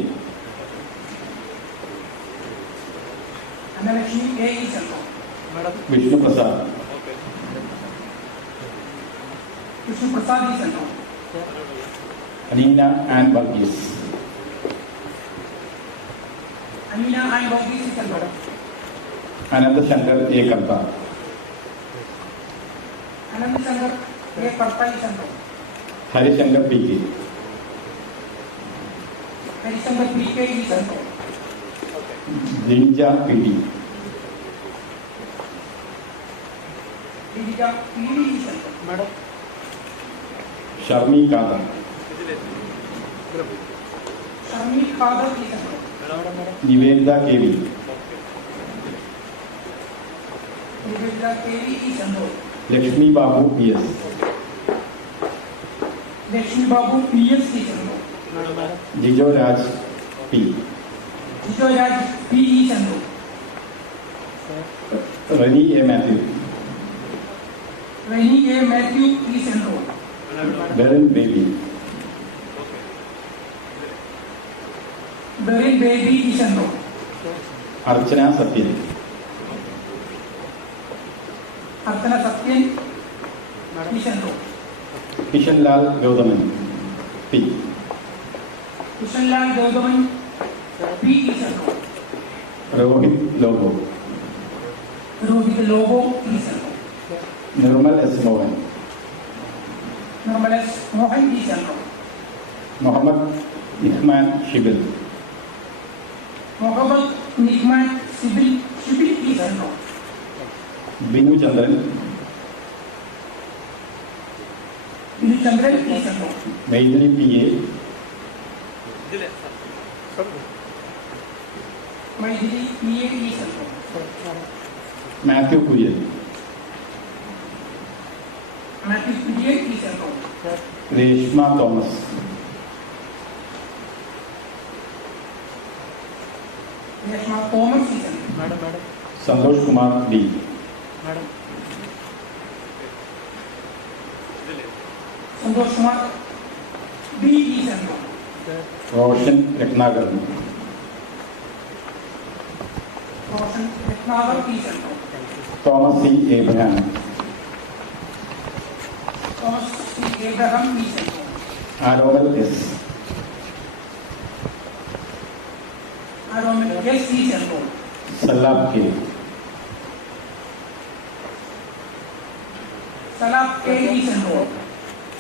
Annalakshmi A. is enrolled. Vishnu Prasad, Vishnu Prasad is enrolled. Anina and Balkis, Amina and Varghese is enrolled. Ananda Shankar A. Kalpa, Anand Shankar A. Karpa is enrolled. Harishankar P.K., Harishankar P.K. is enrolled. Dinja P.T., Vidya P.D. is enrolled. Sharmi Kadar, Sharmi Khadar is enrolled. Nivedita K.V., Vidya K.V. is enrolled. Lakshmi Babu P.S., Lakshmi Babu P.S. is enrolled. Jijo Raj P., Vijay Raj P. is enrolled. Rani A. Matthew, Rainy A. Matthew is enrolled. Darren Baby, Berin Baby is enrolled. Archana Satyan, Archana Satyan is enrolled. Kishan Lal Gaudaman P., Kishanlal Gaudaman P. is enrolled. Rohit Lobo, Rohit Lobo is enrolled. Nirmal S. Mohan, Normal S. Mohan is enrolled. Muhammad Ihman Shibil, Mohammed Nikman Sibil is enrolled. Binu Chandran, Binu Chandran is enrolled. Maidri P.A., Maidili P.A. is enrolled. Matthew Kurian, Matthew P.A. is enrolled. Reshma Thomas, Reshma Thomas is enrolled. Santosh Kumar D., Santosh Kumar B. is enrolled. Roshan Ratnagaran, Roshan Ratnagar is enrolled. Thomas C. Abraham, Thomas C. Abraham is enrolled. Arogal S. Enrollment S is enrolled. Salab K. Salab K is enrolled.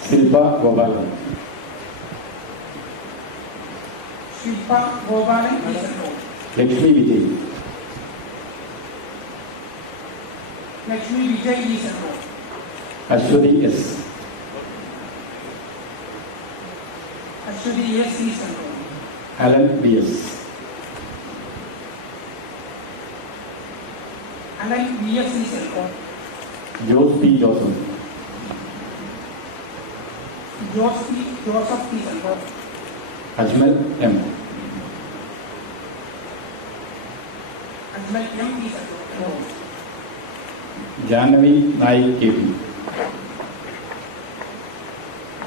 Silpa Gopalan, Shilpa Gopalan is enrolled. Lakshmi Vijay, Lakshmi Vijay is enrolled. Ashwati S. Ashwati S is enrolled. Alan B.S. Alan B.S. is enrolled. Jose P. Joseph, Joseph is enrolled. Ajmal M. Ajmal M is enrolled. Jahnavi Naik KP,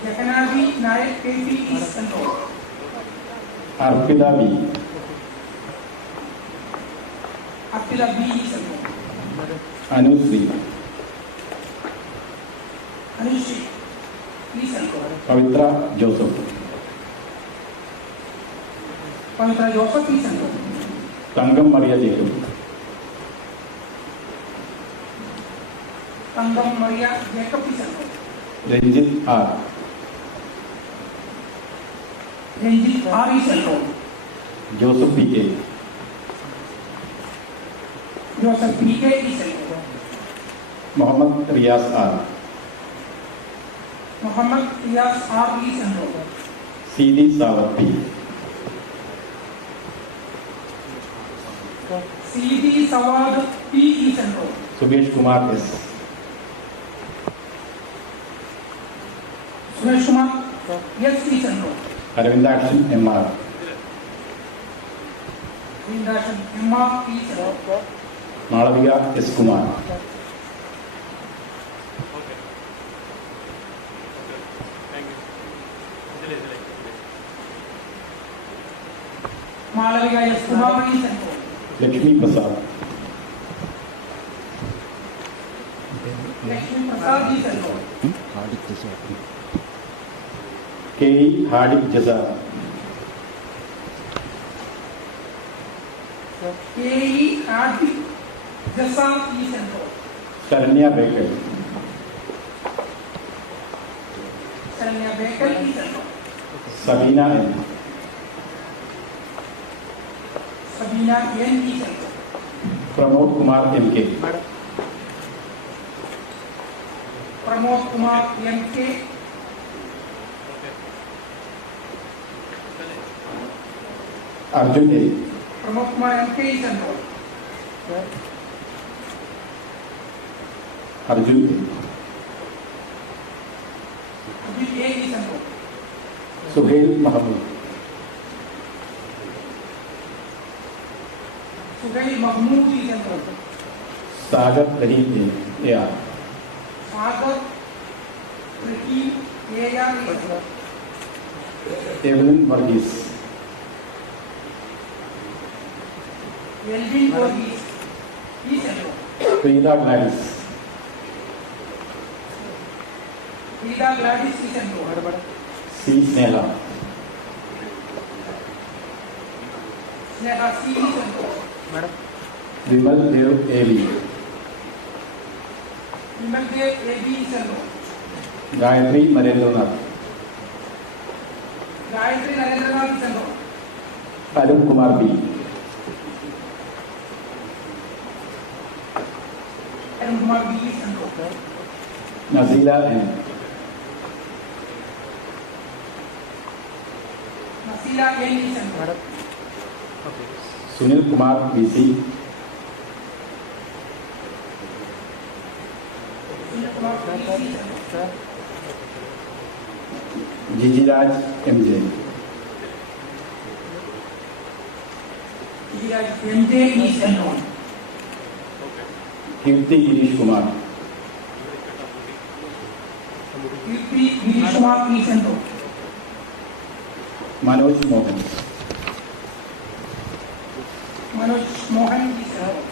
Jaganavi Nayak KP is enrolled. Arpita B. Apila B is enrolled. Anusri, Anushi is enrolled. Pavitra Joseph, Pavitra Joseph is enrolled. Tangam Maria Jacob, Tangam Maria Jacob is enrolled. Ranjit R. Ranjit R is enrolled. Joseph P.K. Joseph P.K. is enrolled. Muhammad Riaz R. Muhammad Riyaz R is enrolled. C.D. Sawat P. C.D. Sawad P is enrolled. Subhesh Kumar S. Suresh Kumar S is enrolled. Aravindakshan M.R. Vindashan M.R. is enrolled. Malavika S. Kumar, Okay. Thank you. Malavika S. Kumar is enrolled. Lakshmi Prasad, Lakshmi Prasad is enrolled. K.E. Hardik Jazar, K.E. Hardik Jasar is enrolled. Sharanya Baker, Saranya Baker is enrolled. Sabina M. Sabina N is enrolled. Pramod Kumar M.K. Pramod Kumar M.K. Arjun A. Pramod Kumar M.K. is enrolled. Arjun A. Abhijit A is enrolled. Suhail Mahmood, Suhail Mahmood is enrolled. Sagar Rahim A.R. Sagar Rahim A.R. is enrolled. Evelyn Varghese, Elvin Varghese is enrolled. Frida Gladys, Frida Gladys is enrolled. C. Sneha, Sneha C is enrolled. Vimal Dev A.V. Vimal Dev A.B. is enrolled. Gayatri Marendranath, Gayatri Narendranath is enrolled. Arun Kumar B. Arun Kumar B is enrolled. Nazila N. Nasila N is enrolled. Sunil Kumar B.C. Sunil Kumar B is enrolled. Gigi Raj M.J. MJ is enrolled. Kirti Girish Kumar, Kirti Girish Kumar is enrolled. Manoj Mohan, Manoj Mohan is enrolled.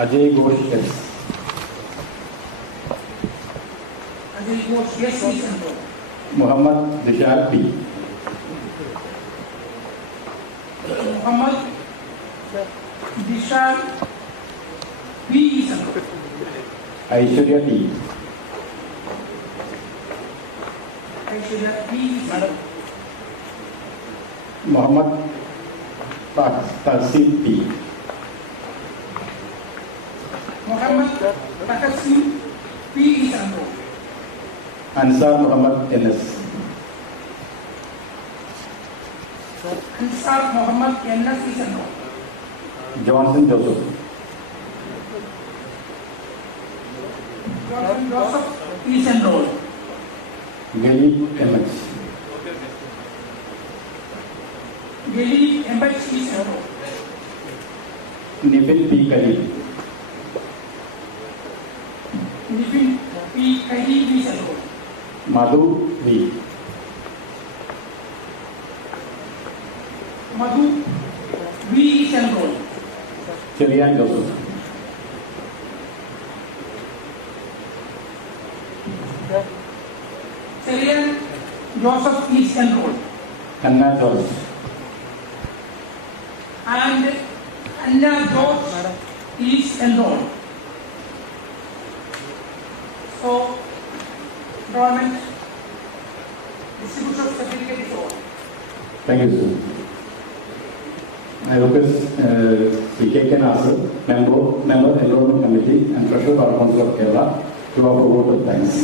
Ajay Ghosh S. Ajay Ghosh, yes, is enrolled. Muhammad Dishar P. Muhammad Dishar B is enrolled. Aishwarya T. Aishwarya B is enrolled. Muhammad Tasim P. Muhammad Takasim P is enrolled. Ansar Muhammad NS. Ansar Muhammad N.S. is enrolled. Johnson Joseph. Johnson Joseph is enrolled. Geli MH. Geli M.H. is enrolled. Nibin P. Kali. Nibin P. Kali is enrolled. Madhu V. Madhu V is enrolled. Chilian Joseph. Syrian Joseph is enrolled. Anna George. And Anna George is enrolled. So, enrollment distribution of certificate is over. Thank you, sir. I request K. Nasser, member Enrollment Committee and Treasurer Bar Council of Kerala to offer a vote of thanks.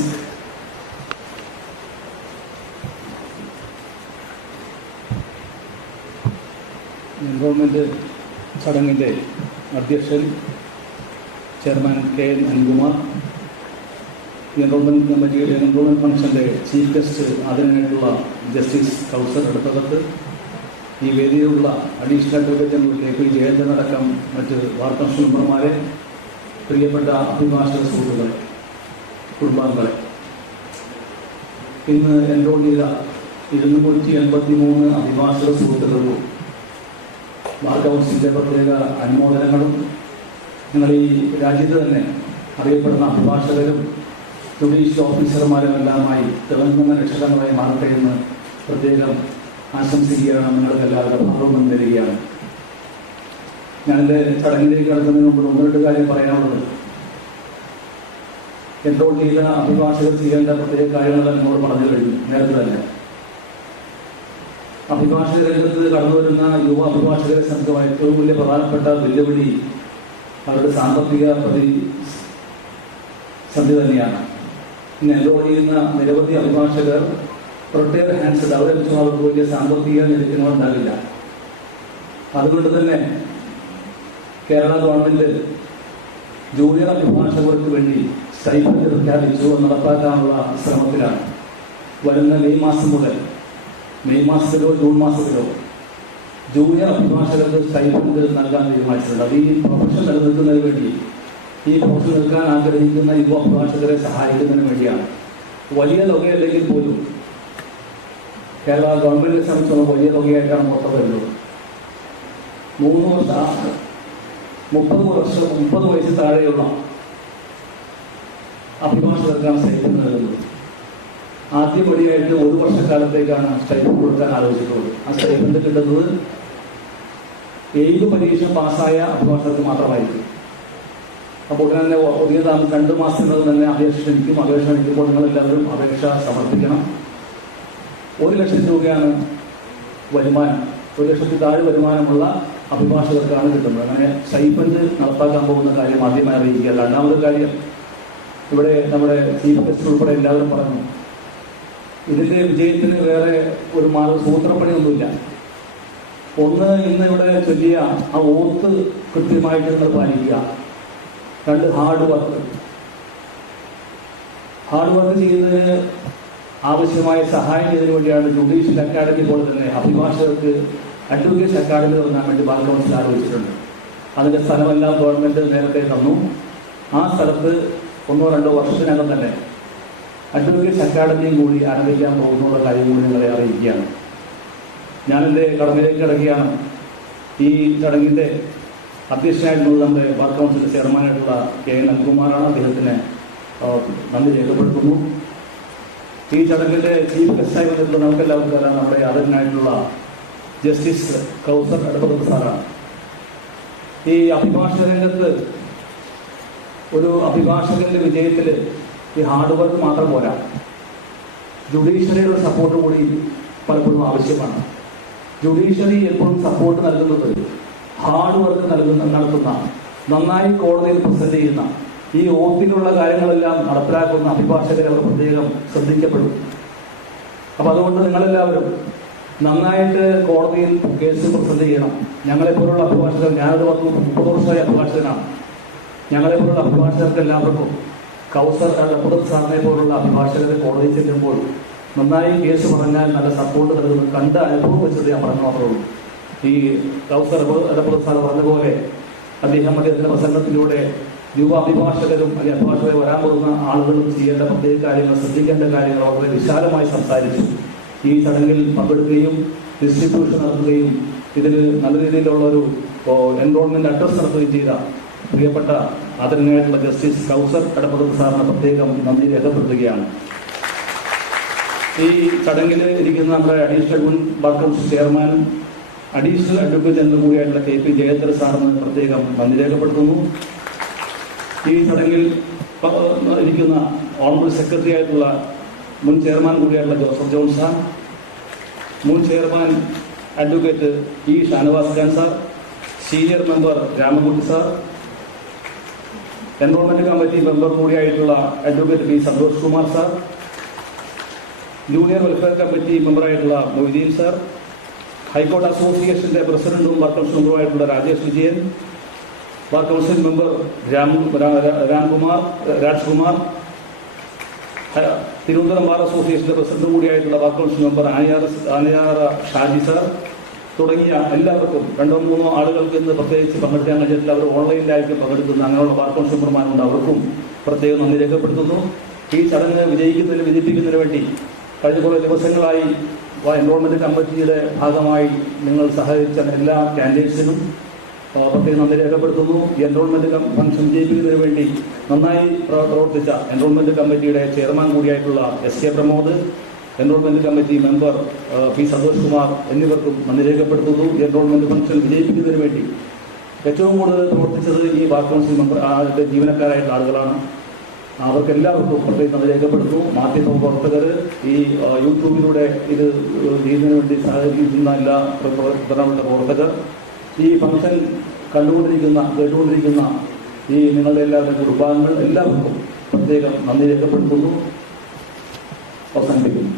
Enrolment ചടങ്ങിൻ്റെ അധ്യക്ഷൻ chairman K N Ankumar, enrolment കമ്മിറ്റിയുടെ enrolment ഫംഗ്ഷൻ്റെ chief guest ആദരണീയനായിട്ടുള്ള justice Kauser അടുത്തകത്ത്, ഈ വേദിയിലുള്ള additional advocate general K P ജയന്തനടക്കം മറ്റ് ബാർ കൗൺസിൽ മെമ്പർമാരെ, പ്രിയപ്പെട്ട അഭിഭാഷക സുഹൃത്തുക്കളെ, കുടുംബാംഗങ്ങളെ, ഇന്ന് എൻറോൾ ചെയ്ത 283 അഭിഭാഷക സുഹൃത്തുക്കളും ബാർ കൗൺസിലിൻ്റെ പ്രത്യേക അനുമോദനങ്ങളും, നിങ്ങൾ ഈ രാജ്യത്ത് തന്നെ അറിയപ്പെടുന്ന അഭിഭാഷകരും ജുഡീഷ്യൽ ഓഫീസർമാരുമെല്ലാമായി തിളങ്ങുന്ന രക്ഷകങ്ങളായി മാറട്ടെ എന്ന് പ്രത്യേകം ആശംസിക്കുകയാണ്. നിങ്ങൾക്ക് എല്ലാവരും ഭാഗവും തരികയാണ്. ഞാനെൻ്റെ ചടങ്ങിലേക്ക് കടക്കുന്നതിന് മുമ്പ് 1-2 കാര്യം പറയാനുള്ളത്. എൻറോൾ ചെയ്ത അഭിഭാഷകർ ചെയ്യേണ്ട പ്രത്യേക കാര്യങ്ങൾ എന്നോട് പറഞ്ഞു കഴിഞ്ഞു നേരത്തെ തന്നെ. അഭിഭാഷക രംഗത്ത് കടന്നു വരുന്ന യുവ അഭിഭാഷകരെ സംബന്ധിച്ച ഏറ്റവും വലിയ പ്രധാനപ്പെട്ട വെല്ലുവിളി അവരുടെ സാമ്പത്തിക പ്രതിസന്ധി തന്നെയാണ്. ഇന്ന് എൻറോൾ ചെയ്യുന്ന നിരവധി അഭിഭാഷകർ റിട്ടയർ ഹാൻഡ്സ് അവരെ വെച്ചാൽ അവർക്ക് വലിയ സാമ്പത്തിക നിരക്കുകളുണ്ടാകില്ല. അതുകൊണ്ട് തന്നെ കേരള ഗവൺമെന്റ് ജൂനിയർ അഭിഭാഷകർക്ക് വേണ്ടി സ്റ്റൈപ്പൻഡ് പ്രഖ്യാപിച്ചു നടപ്പാക്കാനുള്ള ശ്രമത്തിലാണ്. വരുന്ന മെയ് മാസത്തിലോ ജൂൺ മാസത്തിലോ ജൂനിയർ അഭിഭാഷകർക്ക് സ്റ്റൈപ്പൻഡ് നൽകാൻ തീരുമാനിച്ചിട്ടുണ്ട്. അത് ഈ പ്രൊഫഷൻ നിലനിൽക്കുന്നതിന് വേണ്ടി, ഈ പ്രൊഫഷൻ നിൽക്കാൻ ആഗ്രഹിക്കുന്ന യുവ അഭിഭാഷകരെ സഹായിക്കുന്നതിന് വേണ്ടിയാണ്. വലിയ തുകയല്ലെങ്കിൽ പോലും കേരള ഗവൺമെന്റിനെ സംബന്ധിച്ചുള്ള വലിയ തുകയായിട്ടാണ് മൊത്തം വരുന്നത്. 30 വയസ്സിൽ താഴെയുള്ള അഭിഭാഷകർക്കാണ് സ്റ്റൈപ്പൻഡ് നൽകുന്നത്. ആദ്യപടിയായിട്ട് 1 വർഷക്കാലത്തേക്കാണ് സ്റ്റൈപ്പൻഡ് കൊടുക്കാൻ ആലോചിച്ചിട്ടുള്ളത്. ആ സ്റ്റൈപ്പൻഡ് കിട്ടുന്നത് 7 പരീക്ഷ പാസ്സായ അഭിഭാഷകർക്ക് മാത്രമായിരിക്കും. അപ്പോൾ തന്നെ പുതിയ 2 മാസത്തിനകം തന്നെ അപേക്ഷ ക്ഷണിക്കും. അപേക്ഷ ക്ഷണിക്കുമ്പോൾ നിങ്ങളെല്ലാവരും അപേക്ഷ സമർപ്പിക്കണം. 1 ലക്ഷം രൂപയാണ് വരുമാനം. 1 ലക്ഷത്തിൽ താഴെ വരുമാനമുള്ള അഭിഭാഷകർക്കാണ് കിട്ടുന്നത്. അങ്ങനെ സ്റ്റൈപ്പൻഡ് നടപ്പാക്കാൻ പോകുന്ന കാര്യം ആദ്യമായി അറിയിക്കുക. രണ്ടാമത്തെ കാര്യം, ഇവിടെ നമ്മുടെ ചീഫ് ഗസ്റ്റ് ഉൾപ്പെടെ എല്ലാവരും പറഞ്ഞു, ഇതിൻ്റെ വിജയത്തിന് വേറെ ഒരു സൂത്രപ്പണിയൊന്നുമില്ല. ഒന്ന്, ഇന്ന് ഇവിടെ ചൊല്ലിയ ആ ഓത്ത് കൃത്യമായിട്ട് നിങ്ങൾ പാലിക്കുക. 2, ഹാർഡ് വർക്ക് ചെയ്യുന്നതിന് ആവശ്യമായ സഹായം ചെയ്തതിനു വേണ്ടിയാണ് ജുഡീഷ്യൽ അക്കാദമി പോലെ തന്നെ അഭിഭാഷകർക്ക് അഡ്വക്കേറ്റ് അക്കാദമി തുടങ്ങാൻ വേണ്ടി ബാർ കൗൺസിൽ ആലോചിച്ചിട്ടുണ്ട്. അതിൻ്റെ സ്ഥലമെല്ലാം ഗവൺമെൻറ് നേരത്തെ തന്നു. ആ സ്ഥലത്ത് 1-2 വർഷത്തിനകം തന്നെ അഡ്വക്കേറ്റ് അക്കാദമിയും കൂടി ആരംഭിക്കാൻ പോകുന്നുള്ള കാര്യം കൂടി നിങ്ങളെ അറിയിക്കുകയാണ്. ഞാനെൻ്റെ കടമയിലേക്ക് കിടക്കുകയാണ്. ഈ ചടങ്ങിൻ്റെ അധ്യക്ഷനായിരുന്നത് നമ്മുടെ ബാർ കൗൺസിൽ ചെയർമാനായിട്ടുള്ള KN അനിൽകുമാറാണ്. അദ്ദേഹത്തിന് നന്ദി രേഖപ്പെടുത്തുന്നു. ഈ ചടങ്ങിൻ്റെ ചീഫ് ഗസ്റ്റായി വന്നിട്ടുള്ള നമുക്കെല്ലാവർക്കും അറിയാം നമ്മുടെ ആദരനായിട്ടുള്ള ജസ്റ്റിസ് കൗസർ എടപ്പള്ളി സാറാണ്. ഈ അഭിഭാഷക രംഗത്ത് ഒരു അഭിഭാഷകന്റെ വിജയത്തിൽ ഈ ഹാർഡ് വർക്ക് മാത്രം പോരാ, ജുഡീഷ്യറിയുടെ സപ്പോർട്ട് കൂടി പലപ്പോഴും ആവശ്യമാണ്. ജുഡീഷ്യറി എപ്പോഴും സപ്പോർട്ട് നൽകുന്നത് ഹാർഡ് വർക്ക് നടത്തുന്ന, നന്നായി കോടതിയിൽ പ്രസന്റ് ചെയ്യുന്ന, ഈ ഓത്തിലുള്ള കാര്യങ്ങളെല്ലാം നടപ്പിലാക്കുന്ന അഭിഭാഷകരെ അവർ പ്രത്യേകം ശ്രദ്ധിക്കപ്പെടും. അപ്പം അതുകൊണ്ട് നിങ്ങളെല്ലാവരും നന്നായിട്ട് കോടതിയിൽ കേസ് പ്രസന്റ് ചെയ്യണം. ഞങ്ങളെപ്പോലുള്ള അഭിഭാഷകർ, ഞാനൊരു 30 വർഷമായ അഭിഭാഷകനാണ്. ഞങ്ങളെപ്പോലുള്ള അഭിഭാഷകർക്ക് എല്ലാവർക്കും കൗസർ എടപ്പള്ളി സാറിനെ പോലുള്ള അഭിഭാഷകരെ കോടതിയിൽ ചെല്ലുമ്പോൾ നന്നായി കേസ് പറഞ്ഞാൽ നല്ല സപ്പോർട്ട് നൽകുന്നു. കണ്ട അനുഭവം വെച്ചിട്ട് ഞാൻ പറഞ്ഞു മാത്രമേ ഉള്ളൂ. ഈ കൗസർ എടപ്പള്ളി സാർ പറഞ്ഞ പോലെ അദ്ദേഹത്തിന്റെ പ്രസംഗത്തിലൂടെ യുവ അഭിഭാഷകരും അല്ലെങ്കിൽ അഭിഭാഷകരെ വരാൻ പോകുന്ന ആളുകളും ചെയ്യേണ്ട പ്രത്യേക കാര്യങ്ങൾ, ശ്രദ്ധിക്കേണ്ട കാര്യങ്ങൾ വളരെ വിശാലമായി സംസാരിച്ചു. ഈ ചടങ്ങിൽ പങ്കെടുക്കുകയും ഡിസ്ട്രിബ്യൂഷൻ നടത്തുകയും ഇതിൽ നല്ല രീതിയിലുള്ള ഒരു എൻറോൾമെന്റ് അഡ്രസ് നടത്തുകയും ചെയ്ത പ്രിയപ്പെട്ട ആദരണീയനായിട്ടുള്ള ജസ്റ്റിസ് കൗസർ എടപ്പള്ളി സാറിന് പ്രത്യേകം നന്ദി രേഖപ്പെടുത്തുകയാണ്. ഈ ചടങ്ങിൽ ഇരിക്കുന്ന നമ്മുടെ അഡീഷണൽ മുൻ bar council chairman, additional advocate general കൂടിയായിട്ടുള്ള KP ജയധർ സാറിന് പ്രത്യേകം നന്ദി രേഖപ്പെടുത്തുന്നു. ഈ ചടങ്ങിൽ ഇരിക്കുന്ന ഓണറബിൾ സെക്രട്ടറി ആയിട്ടുള്ള മുൻ ചെയർമാൻ കൂടിയായിട്ടുള്ള ജോസഫ് ജോൺ സാർ, മുൻ chairman advocate E Shanavas Khan sir, senior member Ramakutty sir, enrolment committee member കൂടിയായിട്ടുള്ള advocate P Santhosh Kumar sir, junior welfare committee മെമ്പറായിട്ടുള്ള മൊയ്തീൻ സാർ, ഹൈക്കോടതി അസോസിയേഷന്റെ പ്രസിഡന്റും ബാർ കൗൺസിൽ മെമ്പറുമായിട്ടുള്ള Rajesh Vijayan, bar council member Rajkumar, Thiruvananthapuram bar അസോസിയേഷന്റെ പ്രസിഡന്റ് കൂടിയായിട്ടുള്ള bar council member Anayara Shaji sir തുടങ്ങിയ എല്ലാവർക്കും 2-3 ആളുകൾക്ക് ഇന്ന് പ്രത്യേകിച്ച് പങ്കെടുക്കാൻ കഴിഞ്ഞിട്ടില്ല. അവർ ഓൺലൈനിലായിരിക്കും പങ്കെടുക്കുന്ന അങ്ങനെയുള്ള ബാർ കൗൺസിൽ മെമ്പർമാരുണ്ട്. അവർക്കും പ്രത്യേകം നന്ദി രേഖപ്പെടുത്തുന്നു. ഈ ചടങ്ങ് വിജയിപ്പിക്കുന്നതിന് വേണ്ടി കഴിഞ്ഞ കുറേ ദിവസങ്ങളായി എൻറോൾമെന്റ് കമ്മിറ്റിയുടെ ഭാഗമായി നിങ്ങൾ സഹകരിച്ച എല്ലാ കാൻഡിഡേറ്റ്സിനും പ്രത്യേകം നന്ദി രേഖപ്പെടുത്തുന്നു. എൻറോൾമെന്റ് ഫംഗ്ഷൻ വിജയിപ്പിക്കുന്നതിന് വേണ്ടി നന്നായി പ്രവർത്തിച്ച എൻറോൾമെന്റ് കമ്മിറ്റിയുടെ ചെയർമാൻ കൂടിയായിട്ടുള്ള SK Pramod, enrolment committee member P Santhosh Kumar എന്നിവർക്കും നന്ദി രേഖപ്പെടുത്തുന്നു. എൻറോൾമെന്റ് ഫംഗ്ഷൻ വിജയിപ്പിക്കുന്നതിന് വേണ്ടി ഏറ്റവും കൂടുതൽ പ്രവർത്തിച്ചത് ഈ ബാർ കൗൺസിൽ മെമ്പർ ജീവനക്കാരായിട്ടുള്ള ആളുകളാണ്. അവർക്കെല്ലാവർക്കും പ്രത്യേകം നന്ദി രേഖപ്പെടുത്തുന്നു. മാധ്യമ പ്രവർത്തകർ, ഈ യൂട്യൂബിലൂടെ ഇത് ചെയ്യുന്നതിന് വേണ്ടി സഹകരിക്കുന്ന എല്ലാ പ്രധാനപ്പെട്ട പ്രവർത്തകർ, ഈ ഫംഗ്ഷൻ കേട്ടുകൊണ്ടിരിക്കുന്ന ഈ നിങ്ങളുടെ എല്ലാവരുടെ കുടുംബാംഗങ്ങൾ എല്ലാവർക്കും പ്രത്യേകം നന്ദി രേഖപ്പെടുത്തുന്നു. അവസാനിപ്പിക്കുന്നു.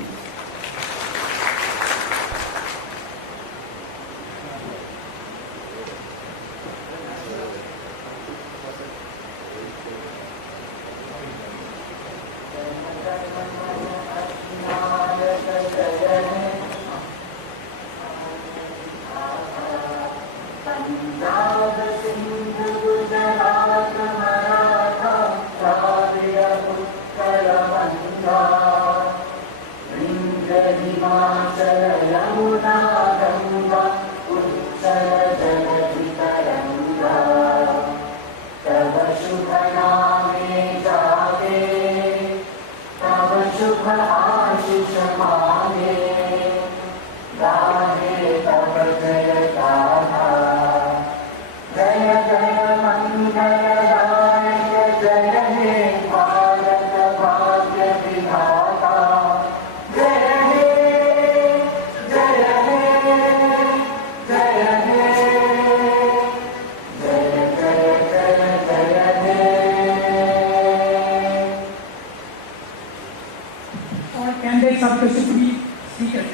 Candidates are requested to be seated.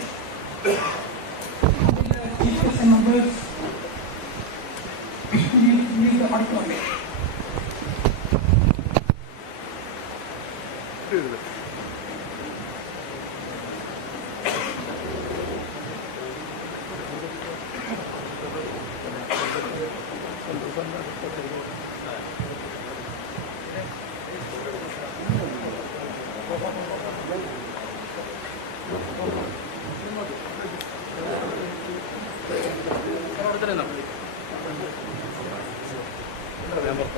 Chief guests and members leave the auditorium. Sir.